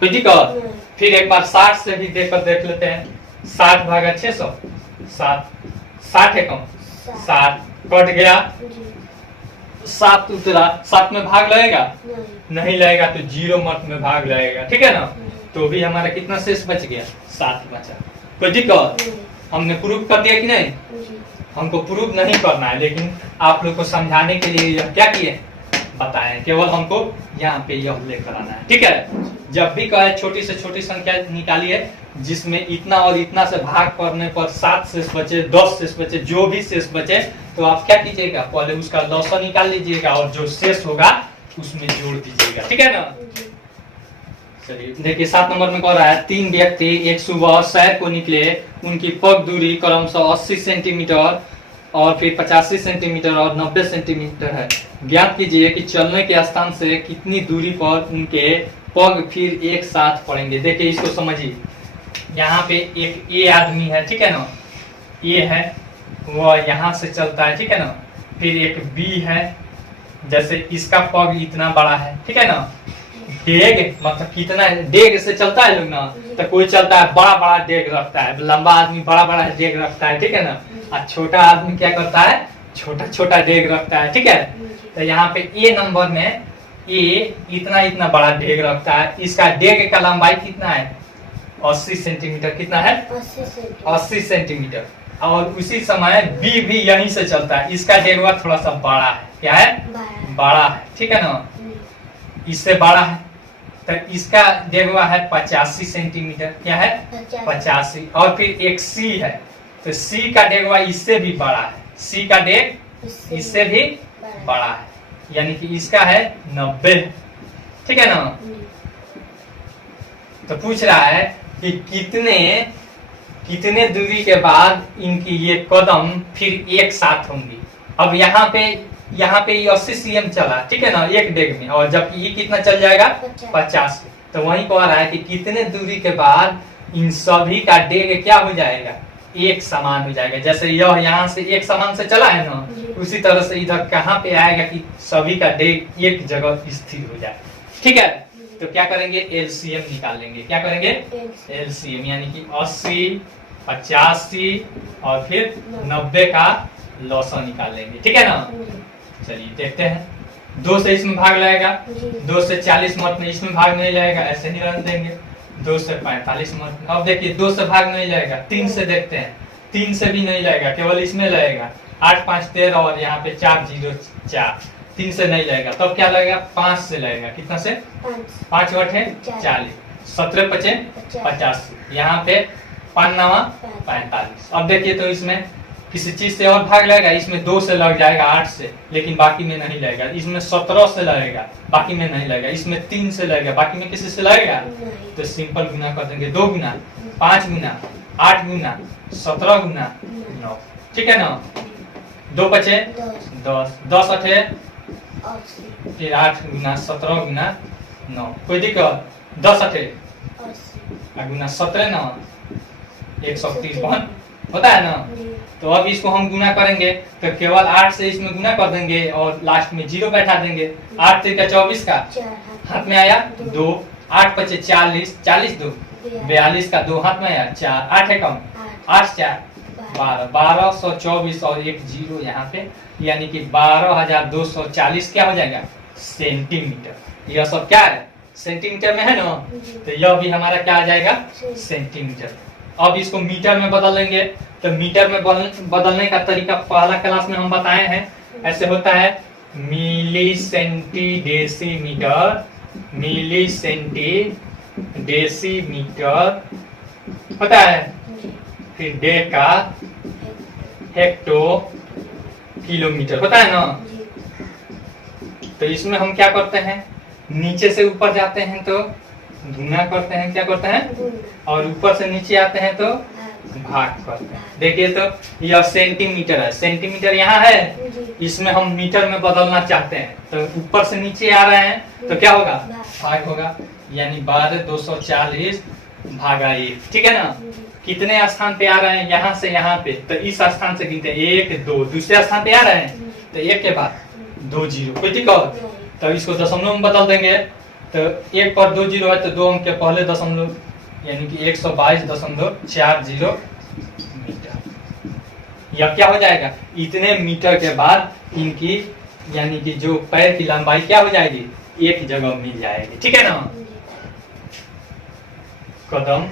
कोई दिक्कत? फिर एक बार 60 से भी देकर देख लेते हैं। 60 भागा 600 7, 60 एकम 60 कट गया, 7 उतरा, 7 में भाग लगेगा? नहीं। नहीं लगेगा, तो 0 मत में भाग लगेगा, ठीक है ना? नहीं। तो भी हमारा कितना शेष बच गया? 7 बचा। कोई दिक्कत? नहीं। हमने प्रूफ कर दिया कि नहीं? जी। हमको प्रूफ नहीं करना है, लेकिन आप लोग को समझाने के लिए यह क्या किए बताएं, केवल हमको यहाँ पे यह लेकर आना है, ठीक है? जब भी कहे छोटी से छोटी संख्या निकालिए जिसमें इतना और इतना से भाग करने पर 7 शेष बचे, 10 शेष बचे, जो भी शेष बचे, तो आप क्या कीजिएगा, पहले उसका लॉसन निकाल लीजिएगा और जो शेष होगा उसमें जोड़ दीजिएगा, ठीक है ना? जी। चलिए देखिए 7 नंबर में कह रहा है 3 व्यक्ति एक सुबह सैर को निकले, उनकी पग दूरी क्रमशः 80 सेंटीमीटर और फिर 85 सेंटीमीटर और 90 सेंटीमीटर है। ज्ञात कीजिए कि चलने के स्थान से कितनी दूरी पर उनके पग फिर एक साथ पड़ेंगे। देखिए इसको समझिए, यहाँ पे एक ए आदमी है, ठीक है ना? ए है, वह यहाँ से चलता है, ठीक है ना? फिर एक बी है, जैसे इसका पग इतना बड़ा है, ठीक है ना? डेग मतलब कितना डेग से चलता है लोग ना, तो कोई चलता है बड़ा बड़ा डेग रखता है, लंबा आदमी बड़ा बड़ा डेग रखता है, ठीक है ना? और छोटा आदमी क्या करता है, छोटा छोटा डेग रखता है, ठीक है? तो यहाँ पे ए नंबर में ए इतना इतना बड़ा डेग रखता है, इसका डेग का लंबाई कितना है? 80 सेंटीमीटर। कितना है? 80 सेंटीमीटर। और उसी समय बी भी यहीं से चलता है, इसका डेगवा थोड़ा सा बड़ा है, क्या है? बड़ा है, ठीक है ना? इससे बड़ा है, तो इसका डेगवा है 85 सेंटीमीटर। क्या है? 85। और फिर एक सी है, तो सी का डेगवा इससे भी बड़ा है, सी का डेग इससे भी बड़ा है, यानी कि इसका है 90, ठीक है ना? तो पूछ रहा है कि कितने दूरी के बाद इनकी ये कदम फिर एक साथ होंगी। अब यहाँ पे ये 80 cm चला, ठीक है ना, एक डेग में, और जबकि ये कितना चल जाएगा? 50। तो वही कह रहा है कि कितने दूरी के बाद इन सभी का डेग क्या हो जाएगा? एक समान हो जाएगा। जैसे यह यहाँ से एक समान से चला है ना, उसी तरह से इधर कहाँ पे आएगा कि सभी का डेग एक जगह स्थिर हो जाए, ठीक है? तो क्या करेंगे? एलसीएम निकाल लेंगे। क्या करेंगे? एलसीएम, यानी कि 80, 85 और फिर 90 का लॉसन निकाल लेंगे, ठीक है ना? चलिए देखते हैं। 2 से इसमें भाग लगेगा, 2 से 40 मत में इसमें भाग नहीं लगेगा, ऐसे ही रन देंगे। 2 से 45 मत। अब देखिए 2 से भाग नहीं लगेगा, 3 से देखते हैं, 3 से भी नहीं लगेगा, केवल इसमें लगेगा। 8 5 13 और यहाँ पे 4 0 4, 3 से नहीं लगेगा। तब क्या लगेगा? 5 से लगेगा। कितना से? 5 8 40, 17 5 50, यहाँ पे 5 9 45। अब देखिए तो इसमें किसी चीज से और भाग लगेगा, इसमें 2 से लग जाएगा, 8 से, लेकिन बाकी में नहीं लगेगा। इसमें 17 से लगेगा, बाकी में नहीं लगेगा। इसमें 3 से लगेगा, बाकी में किसी से लगेगा? तो सिंपल गुना कर देंगे, 2 गुना 5 गुना 8 गुना 17 गुना 9, ठीक है ना? 2 बचे 10, 10 8 फिर 8 गुना 17 गुना 9। कोई दिक्कत? 10 8 गुना 17 9 130 बन होता है ना? तो अब इसको हम गुना करेंगे, तो केवल 8 से इसमें गुना कर देंगे और लास्ट में 0 बैठा देंगे। 8 3 24 का हाथ में आया 2, 8 5 40, 40 2 42 का 2 हाथ में आया 4, 8 है कम, 8 4 12, 1224 और एक 0 यहाँ पे, यानी कि 12240 क्या हो जाएगा? सेंटीमीटर। यह सब क्या है? सेंटीमीटर में है ना? तो यह भी हमारा क्या आ जाएगा? सेंटीमीटर। अब इसको मीटर में बदल लेंगे, तो मीटर में बदलने का तरीका पहला क्लास में हम बताए हैं। ऐसे होता है मिली सेंटी डेसीमीटर, मिली सेंटी डेसीमीटर होता है, फिर डेका हेक्टो किलोमीटर होता है ना? तो इसमें हम क्या करते हैं? नीचे से ऊपर जाते हैं तो गुना करते हैं, क्या करते हैं? और ऊपर से नीचे आते हैं तो भाग करते हैं। देखिए तो यह सेंटीमीटर है, सेंटीमीटर यहाँ है, इसमें हम मीटर में बदलना चाहते हैं, तो ऊपर से नीचे आ रहे हैं तो क्या होगा? भाग होगा, यानी 12240 भागा 1, ठीक है ना? कितने स्थान पे आ रहे हैं? यहाँ से यहाँ पे, तो इस स्थान से गिनते हैं 1 2, दूसरे स्थान पे आ रहे हैं तो 1 के बाद 2 0। कोई दिक्कत? तो इसको दशमलव में बदल देंगे, तो 1 पर 2 0 है तो 2 अंक के पहले दशमलव, यानी कि 122.40 मीटर। यह क्या हो जाएगा? इतने मीटर के बाद इनकी यानी कि जो पैर की लंबाई क्या हो जाएगी, एक जगह मिल जाएगी, ठीक है ना। कदम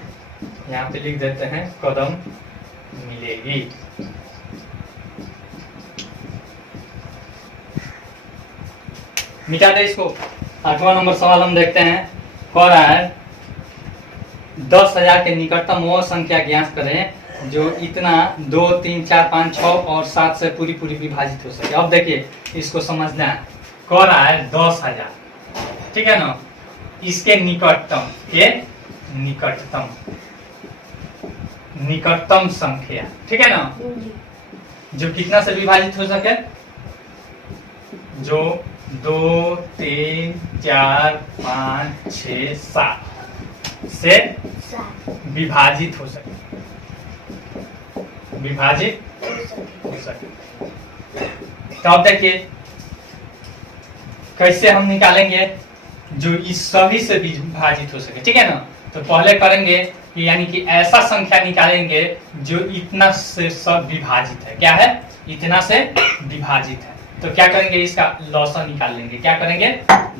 यहाँ पे लिख देते हैं, कदम मिलेगी। मिटा दे इसको। 8वां नंबर सवाल हम देखते हैं, कह रहा है 10,000 के निकटतम वो संख्या ज्ञात करें जो इतना 2, 3, 4, 5, 6 और 7 से पूरी पूरी विभाजित हो सके। अब देखिए इसको समझना है, कह रहा है 10,000, ठीक है ना, इसके निकटतम के निकटतम संख्या, ठीक है ना, जो कितना से विभाजित हो सके, जो 2, 3, 4, 5, 6, 7 से विभाजित हो सके, विभाजित हो सके। तो अब देखिए कैसे हम निकालेंगे जो इस सभी से विभाजित हो सके, ठीक है ना। तो पहले करेंगे कि यानी कि ऐसा संख्या निकालेंगे जो इतना से सब विभाजित है, क्या है, इतना से विभाजित है। तो क्या करेंगे, इसका लॉसा निकाल लेंगे, क्या करेंगे,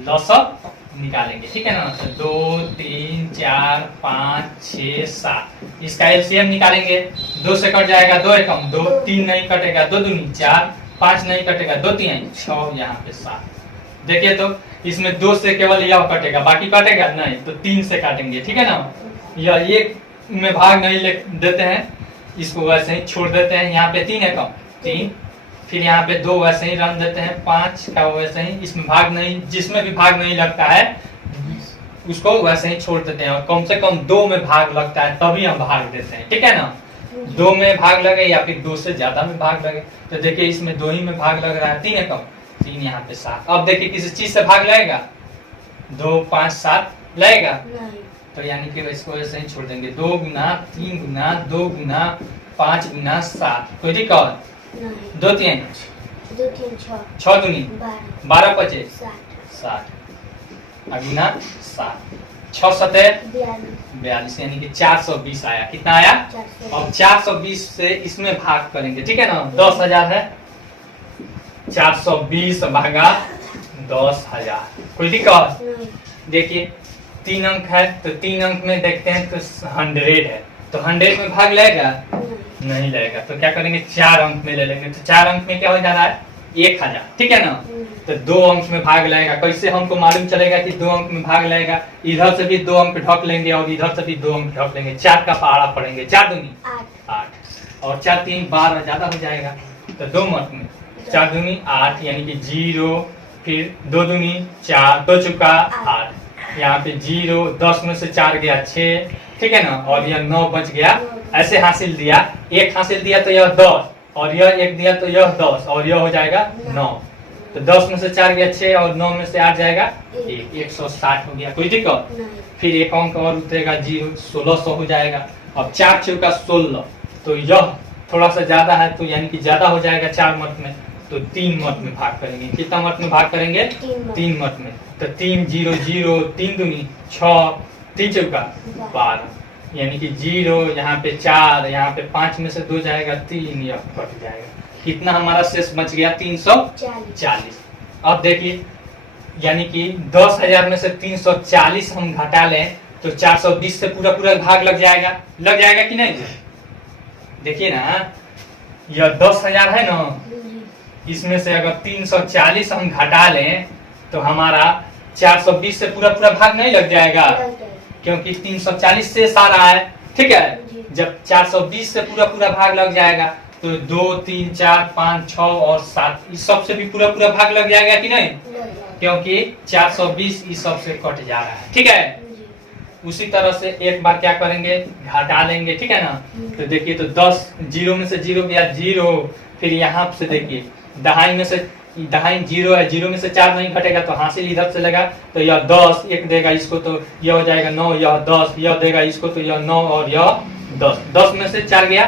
लॉसा निकालेंगे, ठीक है ना। तो 2, 3, 4, 5, 6, 7 इसका एलसीएम निकालेंगे। 2 से कट जाएगा 2 एकम 2, 3 नहीं कटेगा 2 दूनी 4, 5 नहीं कटेगा 2 तीन 6, यहाँ पे 7। देखिए तो इसमें 2 से केवल यह कटेगा, बाकी कटेगा नहीं, तो 3 से काटेंगे, ठीक है ना। यह एक में भाग नहीं देते हैं, इसको वैसे ही छोड़ देते हैं। यहाँ पे 3 एकम 3, फिर यहाँ पे 2 वैसे ही रन देते हैं, 5 का वैसे ही, इसमें भाग नहीं, जिसमें भी भाग नहीं लगता है उसको वैसे ही छोड़ देते हैं। और कम से कम 2 में भाग लगता है तभी हम भाग देते हैं, ठीक है ना। 2 में भाग लगे या फिर 2 से ज्यादा में भाग लगे, तो देखिए इसमें 2 ही में भाग लग रहा है, 3 एकम 3, यहाँ पे 7। अब देखिए किसी चीज से भाग लगेगा, 2, 5, 7 लगेगा, तो यानी कि इसको ऐसे ही छोड़ देंगे। 2 गुना 3 गुना 2 गुना 5 गुना 7, कोई दिक्कत, 2 3 6 दूनी 12 5 60 गुना 7, 6 7 42, यानी कि 420 आया। कितना आया, अब 420 से इसमें भाग करेंगे, ठीक है ना। 10,000 है, 420 भागा 10,000, कोई दिक्कत। देखिए 3 अंक है, तो 3 अंक में देखते हैं तो 100 है, तो 100 में भाग लगेगा नहीं लगेगा, तो क्या करेंगे 4 अंक में ले लेंगे। तो 4 अंक में क्या हो जा रहा है, 1,000, ठीक है ना। तो 2 अंक में भाग लगेगा, कैसे हमको मालूम चलेगा कि 2 अंक में भाग लगेगा, इधर से भी 2 अंक ढक लेंगे और इधर से भी 2 अंक ढक लेंगे, 4 का पहाड़ा पड़ेंगे, 4 दूनी 8 और 4 3 12 ज्यादा हो जाएगा, तो 2 मत में 4 दूनी 8, यानी कि 0, फिर 2 दूनी 4, 2 चुका 8, यहाँ पे 0, 10 में से 4 गया 6, ठीक है ना, और यह 9 बच गया। ऐसे हासिल दिया, 1 हासिल दिया तो यह 10, और यह 1 दिया तो यह 10, और यह हो जाएगा 9। तो 10 में से 4 गया 6, और 9 में से 8 जाएगा 1, 160 हो गया, कोई दिक्कत। फिर एक अंक और उतरेगा 0, 1600 हो जाएगा। अब 4 चौका 16, तो यह थोड़ा सा ज्यादा है, तो यानी कि ज्यादा हो जाएगा 4 मत में, तो 3 मत में भाग करेंगे। कितना मत में भाग करेंगे, 3 मत में। तो 3 0 0, 3 दूनी 6, 3 चौका 12, यानी कि 0, यहाँ पे 4, यहाँ पे 5 में से 2 जाएगा 3, यह कट जाएगा। कितना हमारा शेष बच गया, 340। अब देखिए यानी कि 10,000 में से 340 हम घटा लें तो 420 से पूरा पूरा भाग लग जाएगा कि नहीं। देखिए ना, यह 10,000 है ना, इसमें से अगर 340 हम घटा लें तो हमारा 420 से पूरा पूरा भाग नहीं लग जाएगा, क्योंकि 340 से सारा है, ठीक है। जब 420 से पूरा पूरा भाग लग जाएगा तो 2 3 4 5 6 और 7 इस सब से भी पूरा पूरा भाग लग जाएगा कि नहीं, क्योंकि 420 इस सब से कट जा रहा है, ठीक है। उसी तरह से एक बार क्या करेंगे, घटा लेंगे, ठीक है ना। तो देखिए तो 10, 0 में से 0 गया 0, फिर यहाँ से देखिए दहाई में से दहाई 0 है, 0 में से 4 नहीं घटेगा तो हासिल इधर से लगा, तो यह 10 1 देगा इसको, तो यह हो जाएगा 9, यह 10, यह देगा इसको, तो यह 9 और यह 10, 10 में से 4 गया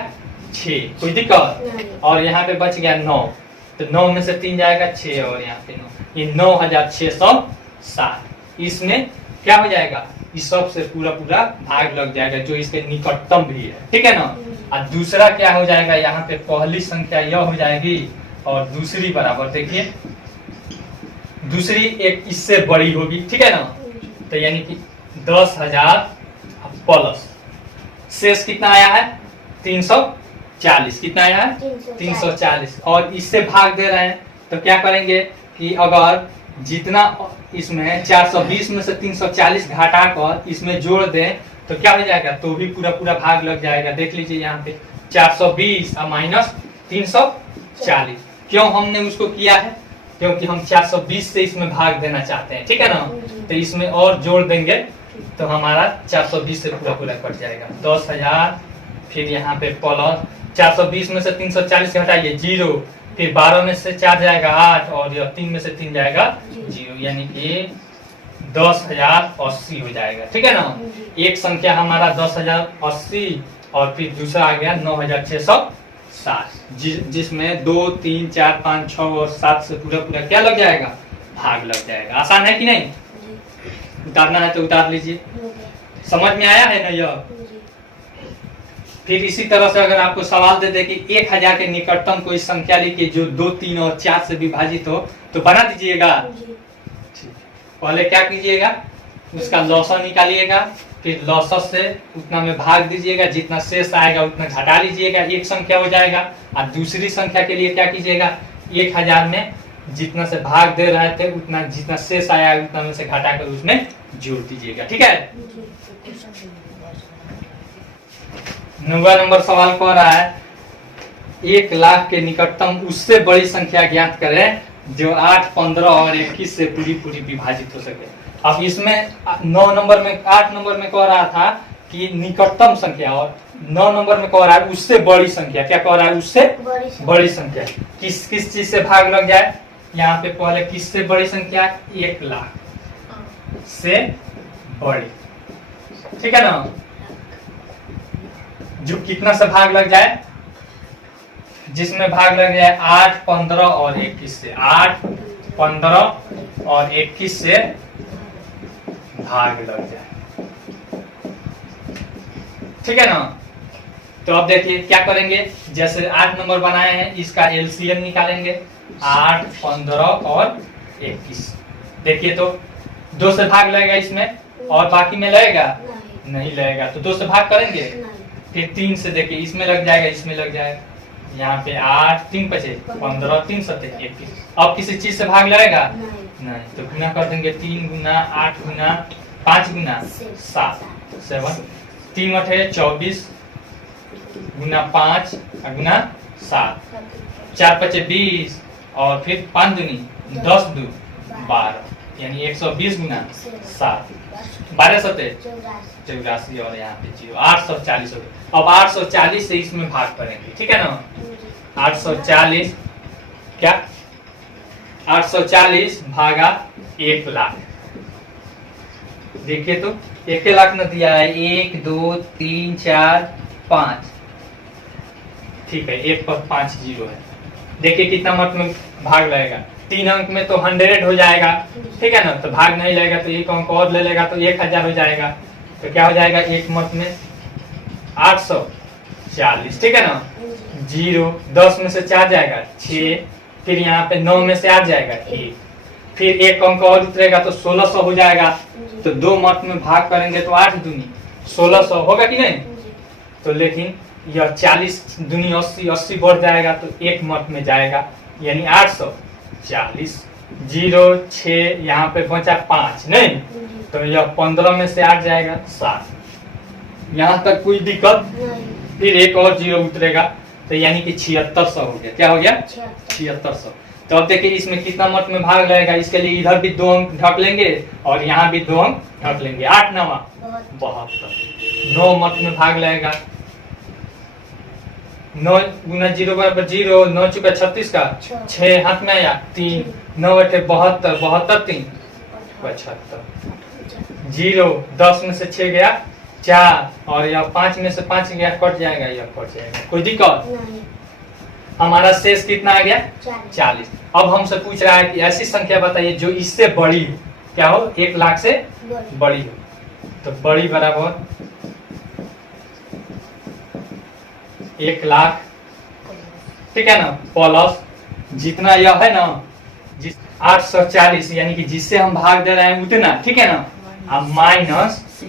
6, कोई दिक्कत। और यहाँ पे बच गया 9, तो 9 में से 3 जाएगा 6, और यहाँ पे 9, ये 9,660। इसमें क्या हो जाएगा, इस सब से पूरा पूरा भाग लग जाएगा, जो इसके निकटतम भी है, ठीक है ना। और दूसरा क्या हो जाएगा, यहाँ पे पहली संख्या यह हो जाएगी और दूसरी बराबर। देखिए दूसरी एक इससे बड़ी होगी, ठीक है ना। तो यानी कि 10,000 प्लस शेष कितना आया है 340, कितना आया है 340, और इससे भाग दे रहे हैं तो क्या करेंगे कि अगर जितना इसमें 420 में से 340 घटा कर इसमें जोड़ दें तो क्या हो जाएगा, तो भी पूरा पूरा भाग लग जाएगा। देख लीजिए यहाँ पे 420 और माइनस 340, क्यों हमने उसको किया है, क्योंकि हम 420 से इसमें भाग देना चाहते हैं, ठीक है ना। तो इसमें और जोड़ देंगे तो हमारा 420 से पूरा पूरा कट जाएगा। 10,000 फिर यहाँ पे प्लस 420 में से 340 घटाइए 0, फिर 12 में से 4 जाएगा 8 और 3 में से 3 जाएगा 0, यानी कि 10,080 हो जाएगा, ठीक है ना। एक संख्या हमारा 10,080 और फिर दूसरा आ गया 9,660, जिसमें 2, 3, 4, 5, 6 और 7 से पूरा पूरा क्या लग जाएगा, भाग लग जाएगा। आसान है कि नहीं, उतारना है तो उतार लीजिए। समझ में आया है ना यह। फिर इसी तरह से अगर आपको सवाल दे दे कि 1000 के निकटतम कोई संख्या लिखिए जो 2, 3 और 4 से विभाजित हो तो बना दीजिएगा। पहले क्या कीजिएगा, उसका लॉसा निकालिएगा, फिर लॉसा से उतना में भाग दीजिएगा, जितना शेष आएगा उतना घटा लीजिएगा, एक संख्या हो जाएगा। और दूसरी संख्या के लिए क्या कीजिएगा, 1000 में जितना से भाग दे रहे थे उतना जितना शेष आया उतना में से घटा कर उसमें जोड़ दीजिएगा, ठीक है। 9वां नंबर सवाल कह रहा है 1 लाख के निकटतम उससे बड़ी संख्या ज्ञात करें जो 8, 15 और 21 से पूरी पूरी विभाजित हो सके। अब इसमें 9 नंबर में 8 नंबर में कह रहा था कि निकटतम संख्या, और 9 नंबर में कह रहा है उससे बड़ी संख्या। क्या कह रहा है, उससे बड़ी संख्या। किस किस चीज से भाग लग जाए, यहाँ पे पहले किससे बड़ी संख्या 1 लाख से बड़ी, ठीक है ना। जो कितना से भाग लग जाए, जिसमें भाग लग जाए 8, 15 और 21 से, 8, 15 और 21 से भाग लग जाए, ठीक है ना। तो अब देखिए क्या करेंगे, जैसे 8 नंबर बनाए हैं इसका एलसीएम निकालेंगे, 8, 15 और 21। देखिए तो 2 से भाग लगेगा इसमें और बाकी में लगेगा नहीं लगेगा, तो 2 से भाग करेंगे। फिर 3 से देखिए इसमें लग जाएगा, इसमें लग जाएगा, यहाँ पे 8, 3 बचे 15, 3 7 21। अब किसी चीज से भाग लगेगा नहीं, तो गुना कर देंगे 3 गुना 8 गुना 5 गुना 7, 7, 3 8 24 गुना 5 गुना 7, 4 5 20 और फिर 5 दूनी 10 2 12, यानी 120 गुना 7, 12 7 84 और यहाँ पे 0, 840 हो गया। अब 840 से इसमें भाग करेंगे, ठीक है ना। 840 क्या, 840 भागा 1 लाख। देखिए तो 1 लाख न दिया है, 1 2 3 4 5, ठीक है, 1 पर 5 0 है। देखिए कितना मत में भाग लगेगा, 3 अंक में तो 100 हो जाएगा, ठीक है ना। तो भाग नहीं लगेगा तो 1 अंक और ले लेगा तो 1000 हो जाएगा। तो क्या हो जाएगा, एक मत में 840, ठीक है ना। 0, 10 में से 4 जाएगा 6, फिर यहाँ पे 9 में से 8 जाएगा 1, फिर 1 अंक और उतरेगा तो 1600 हो जाएगा। तो 2 मत में भाग करेंगे तो 8 दूनी 1600 होगा कि नहीं। तो लेकिन यह 40 दूनी 80, 80 बढ़ जाएगा तो 1 मत में जाएगा, यानी 840। 0 6 यहाँ पे बचा 5 नहीं, तो यह 15 में से 8 जाएगा 7। यहाँ तक कोई दिक्कत, फिर 1 और 0 उतरेगा तो यानी कि 7600 हो गया। क्या हो गया, 7600। तो अब देखिए इसमें कितना मत में भाग लगेगा, इसके लिए इधर भी 2 अंक ढक लेंगे और यहाँ भी 2 अंक ढक लेंगे। 8 9 72, 9 मत में भाग लगेगा। 9 गुना 0 बराबर 0, 9 चुका 36 का 6 हाथ में आया 3, 9 8 72, 72 3 75, 0 10 में से 6 गया 4 और यह 5 में से 5 गया, कट जाएगा, यह कट जाएगा, कोई दिक्कत नहीं। हमारा शेष कितना आ गया 40। अब हमसे पूछ रहा है कि ऐसी संख्या बताइए जो इससे बड़ी हो, क्या हो, 1 लाख से बड़ी हो। तो बड़ी बराबर 1 लाख, ठीक है ना, प्लस जितना यह है ना, जिस 840 यानी कि जिससे हम भाग दे रहे हैं उतना, ठीक है ना। अब माइनस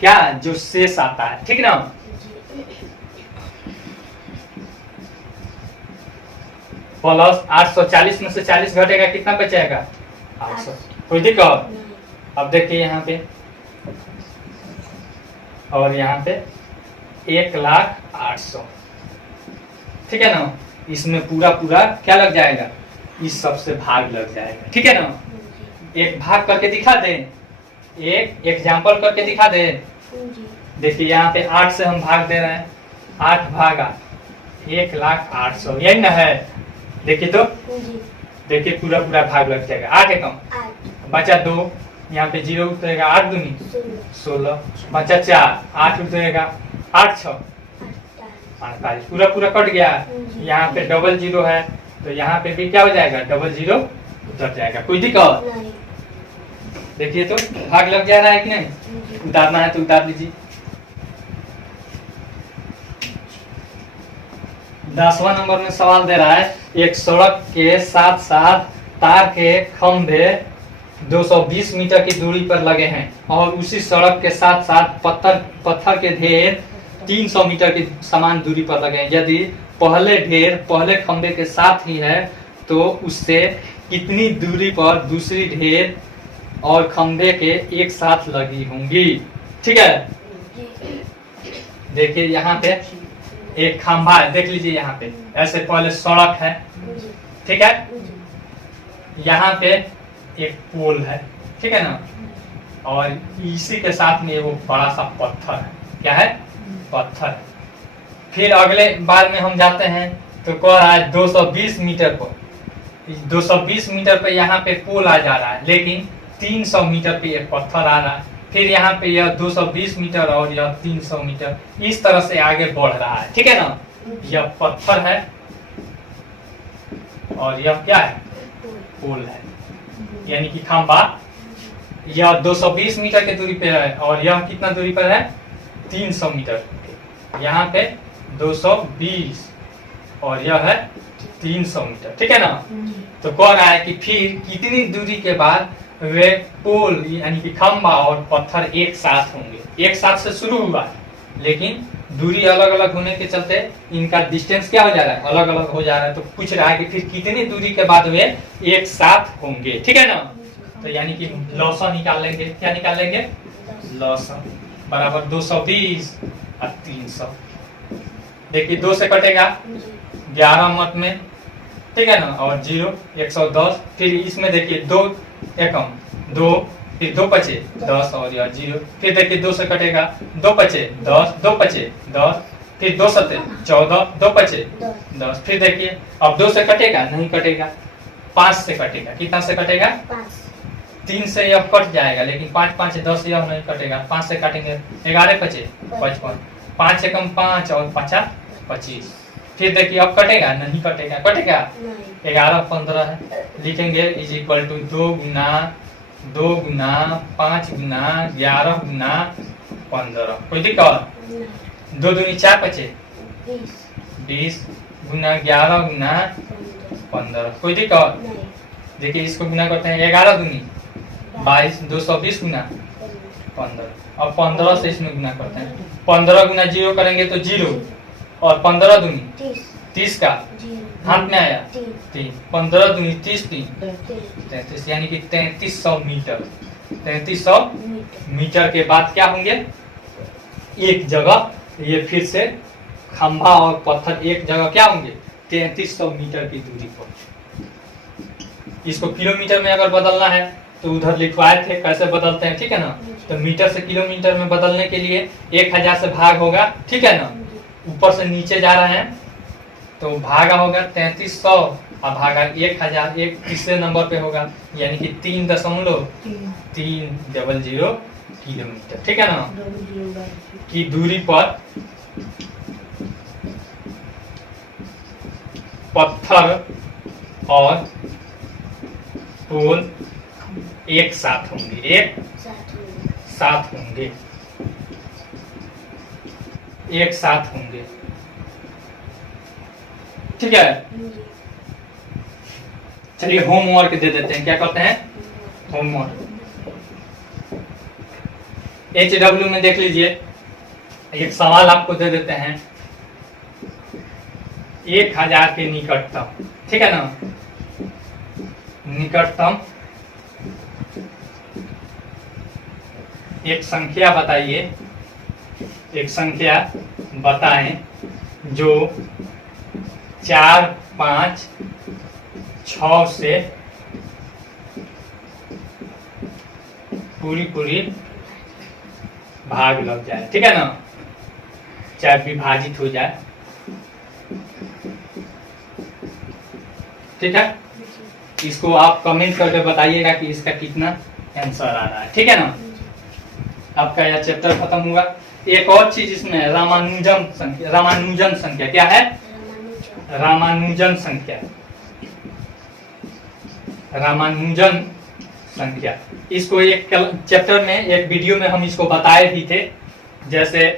क्या जो शेष आता है, ठीक ना। प्लस 840 में से 40 घटेगा, कितना बचेगा 800। कोई दिक्कत। अब देखिए यहाँ पे और यहाँ पे 1,08,000, ठीक है ना। इसमें पूरा पूरा क्या लग जाएगा, इस सब से भाग लग जाएगा, ठीक है ना। एक भाग करके दिखा दे, एक एग्जाम्पल करके दिखा दे। देखिए यहाँ पे 8 से हम भाग दे रहे हैं, 8 भागा 1,08,000, यही ना है। देखिए तो देखिए पूरा पूरा भाग लग जाएगा। 8 एकम बचा 2, यहाँ पे 0 उतरेगा, 8 दूनी 16, बचा 4, 8 उतरेगा, 8 6 48, पूरा पूरा कट गया। यहाँ पे डबल 0 है तो यहाँ पे भी क्या हो जाएगा, डबल 0 उतर जाएगा। कोई दिक्कत। देखिए तो भाग लग जा रहा है कि नहीं। उतारना है तो उतार लीजिए। 10वां नंबर में सवाल दे रहा है, एक सड़क के साथ साथ तार के खंभे 220 मीटर की दूरी पर लगे हैं और उसी सड़क के साथ साथ पत्थर के ढेर 300 मीटर की समान दूरी पर लगे हैं। यदि पहले ढेर पहले खंभे के साथ ही है तो उससे कितनी दूरी पर दूसरी ढेर और खंभे के एक साथ लगी होंगी, ठीक है। देखिए यहाँ पे एक खंभा है, देख लीजिए यहाँ पे ऐसे पहले सड़क है, ठीक है। यहाँ पे एक पोल है, ठीक है ना, और इसी के साथ में वो बड़ा सा पत्थर है। क्या है, पत्थर। फिर अगले बार में हम जाते हैं तो कह रहा है 220 मीटर पर, 220 मीटर पे यहाँ पे पोल आ जा रहा है, लेकिन 300 मीटर पे एक पत्थर आ रहा है। फिर यहाँ पे यह 220 मीटर और यह 300 मीटर इस तरह से आगे बढ़ रहा है, ठीक है ना। यह पत्थर है और यह क्या है, पोल है, यानी कि खंभा। यह 220 मीटर की दूरी पे है और यह कितना दूरी पर है, 300 मीटर। यहाँ पे 220 और यह है 300 मीटर, ठीक है ना। तो कह रहा है कि फिर कितनी दूरी के बाद वे पोल यानी कि खंभा और पत्थर एक साथ होंगे। एक साथ से शुरू हुआ लेकिन दूरी अलग अलग होने के चलते इनका डिस्टेंस क्या हो जा रहा है, अलग अलग हो जा रहा है। तो पूछ रहा है कि फिर कितनी दूरी के बाद वे एक साथ होंगे, ठीक है ना। तो यानी कि लॉसा निकाल लेंगे। क्या निकाल लेंगे, लॉसा बराबर 220 और 300। देखिए 2 से कटेगा 11 मत में, ठीक है ना, और 0 110। फिर इसमें देखिए 2 एकम 2, फिर 2 पचे 10 और यह 0। फिर देखिए 2 से कटेगा 2 पचे 10, 2 पचे 10, फिर 2 सते 14, 2 पचे 10। फिर देखिए अब 2 से कटेगा, नहीं कटेगा, 5 से कटेगा। कितना से कटेगा, 3 से यह कट जाएगा, लेकिन 5 5 10 यह नहीं कटेगा। 5 से काटेंगे 11 पचे 55, 5 एकम 5 और 5 25। फिर देखिए अब कटेगा, नहीं कटेगा, कटेगा 11 15 है। लिखेंगे इज इक्वल टू 2 गुना 5 गुना 11 गुना 15। कोई दिक्कत, 2 दूनी 4 पचे 20 गुना 11 गुना 15। कोई दिक्कत। देखिए इसको गुना करते हैं, 11 दूनी 22, 220 गुना 15। अब 15 से इसमें गुना करते हैं। 15 गुना 0 करेंगे तो 0 और 15 दूनी 30 का हाथ में आया 3, 15 दूनी 30, 33 यानी कि 3300 मीटर। 3300 मीटर के बाद क्या होंगे, एक जगह ये फिर से खंभा और पत्थर एक जगह क्या होंगे, 3300 मीटर की दूरी पर। इसको किलोमीटर में अगर बदलना है तो उधर लिखवाए थे कैसे बदलते हैं, ठीक है ना। तो मीटर से किलोमीटर में बदलने के लिए 1000 से भाग होगा, ठीक है ना। ऊपर से नीचे जा रहे हैं तो भागा होगा 3300 और भागा 1000, एक तीसरे नंबर पे होगा, यानी कि 3.300 किलोमीटर, ठीक है ना, की दूरी पर पत्थर और पोल एक साथ होंगे, एक साथ होंगे, एक साथ होंगे, ठीक है। चलिए होमवर्क दे देते हैं, क्या कहते हैं होमवर्क। HW में देख लीजिए, एक सवाल आपको दे देते हैं 1000 के निकटतम, ठीक है ना, निकटतम एक संख्या बताइए, एक संख्या बताएं जो 4, 5, 6 से पूरी भाग लग जाए, ठीक है ना, चाहे विभाजित हो जाए, ठीक है। इसको आप कमेंट करके बताइएगा कि इसका कितना आंसर आ रहा है, ठीक है ना। आपका यह चैप्टर खत्म हुआ। एक और चीज इसमें रामानुजन संख्या, रामानुजन संख्या क्या है, रामानुजन संख्या, रामानुजन संख्या। इसको एक चैप्टर में, एक वीडियो में हम इसको बताए भी थे, जैसे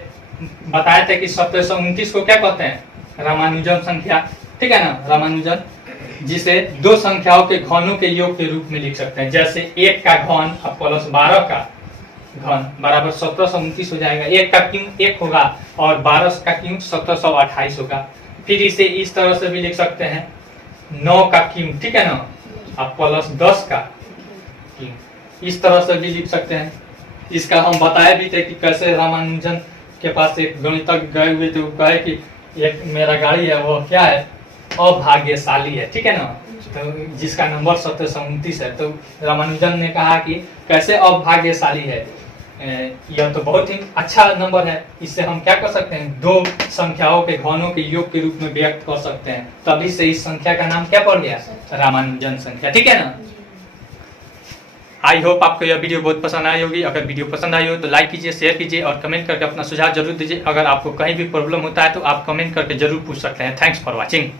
बताए थे कि 1729 को क्या कहते हैं, रामानुजन संख्या, ठीक है ना, रामानुजन, जिसे दो संख्याओं के घनों के योग के रूप में लिख सकते हैं। जैसे 1 का घन प्लस 12 का घन बराबर 1729 हो जाएगा। 1 का क्यूब 1 होगा और 12 का क्यूब 1728 होगा। फिर इसे इस तरह से भी लिख सकते हैं 9 का क्यूब, ठीक है ना, अब प्लस 10 का क्यूब, इस तरह से भी लिख सकते हैं। इसका हम बताए भी थे कि कैसे रामानुजन के पास एक गणितज्ञ गए हुए थे, वो कहे कि एक मेरा गाड़ी है वो क्या है, अभाग्यशाली है, ठीक है ना, तो जिसका नंबर 1729 है। तो रामानुजन ने कहा कि कैसे अभाग्यशाली है, यह तो बहुत ही अच्छा नंबर है, इससे हम क्या कर सकते हैं, दो संख्याओं के घनों के योग के रूप में व्यक्त कर सकते हैं। तभी से इस संख्या का नाम क्या पड़ गया, रामानुजन संख्या, ठीक है ना। आई होप आपको यह वीडियो बहुत पसंद आई होगी। अगर वीडियो पसंद आई हो तो लाइक कीजिए, शेयर कीजिए और कमेंट करके अपना सुझाव जरूर दीजिए। अगर आपको कहीं भी प्रॉब्लम होता है तो आप कमेंट करके जरूर पूछ सकते हैं। Thanks for watching.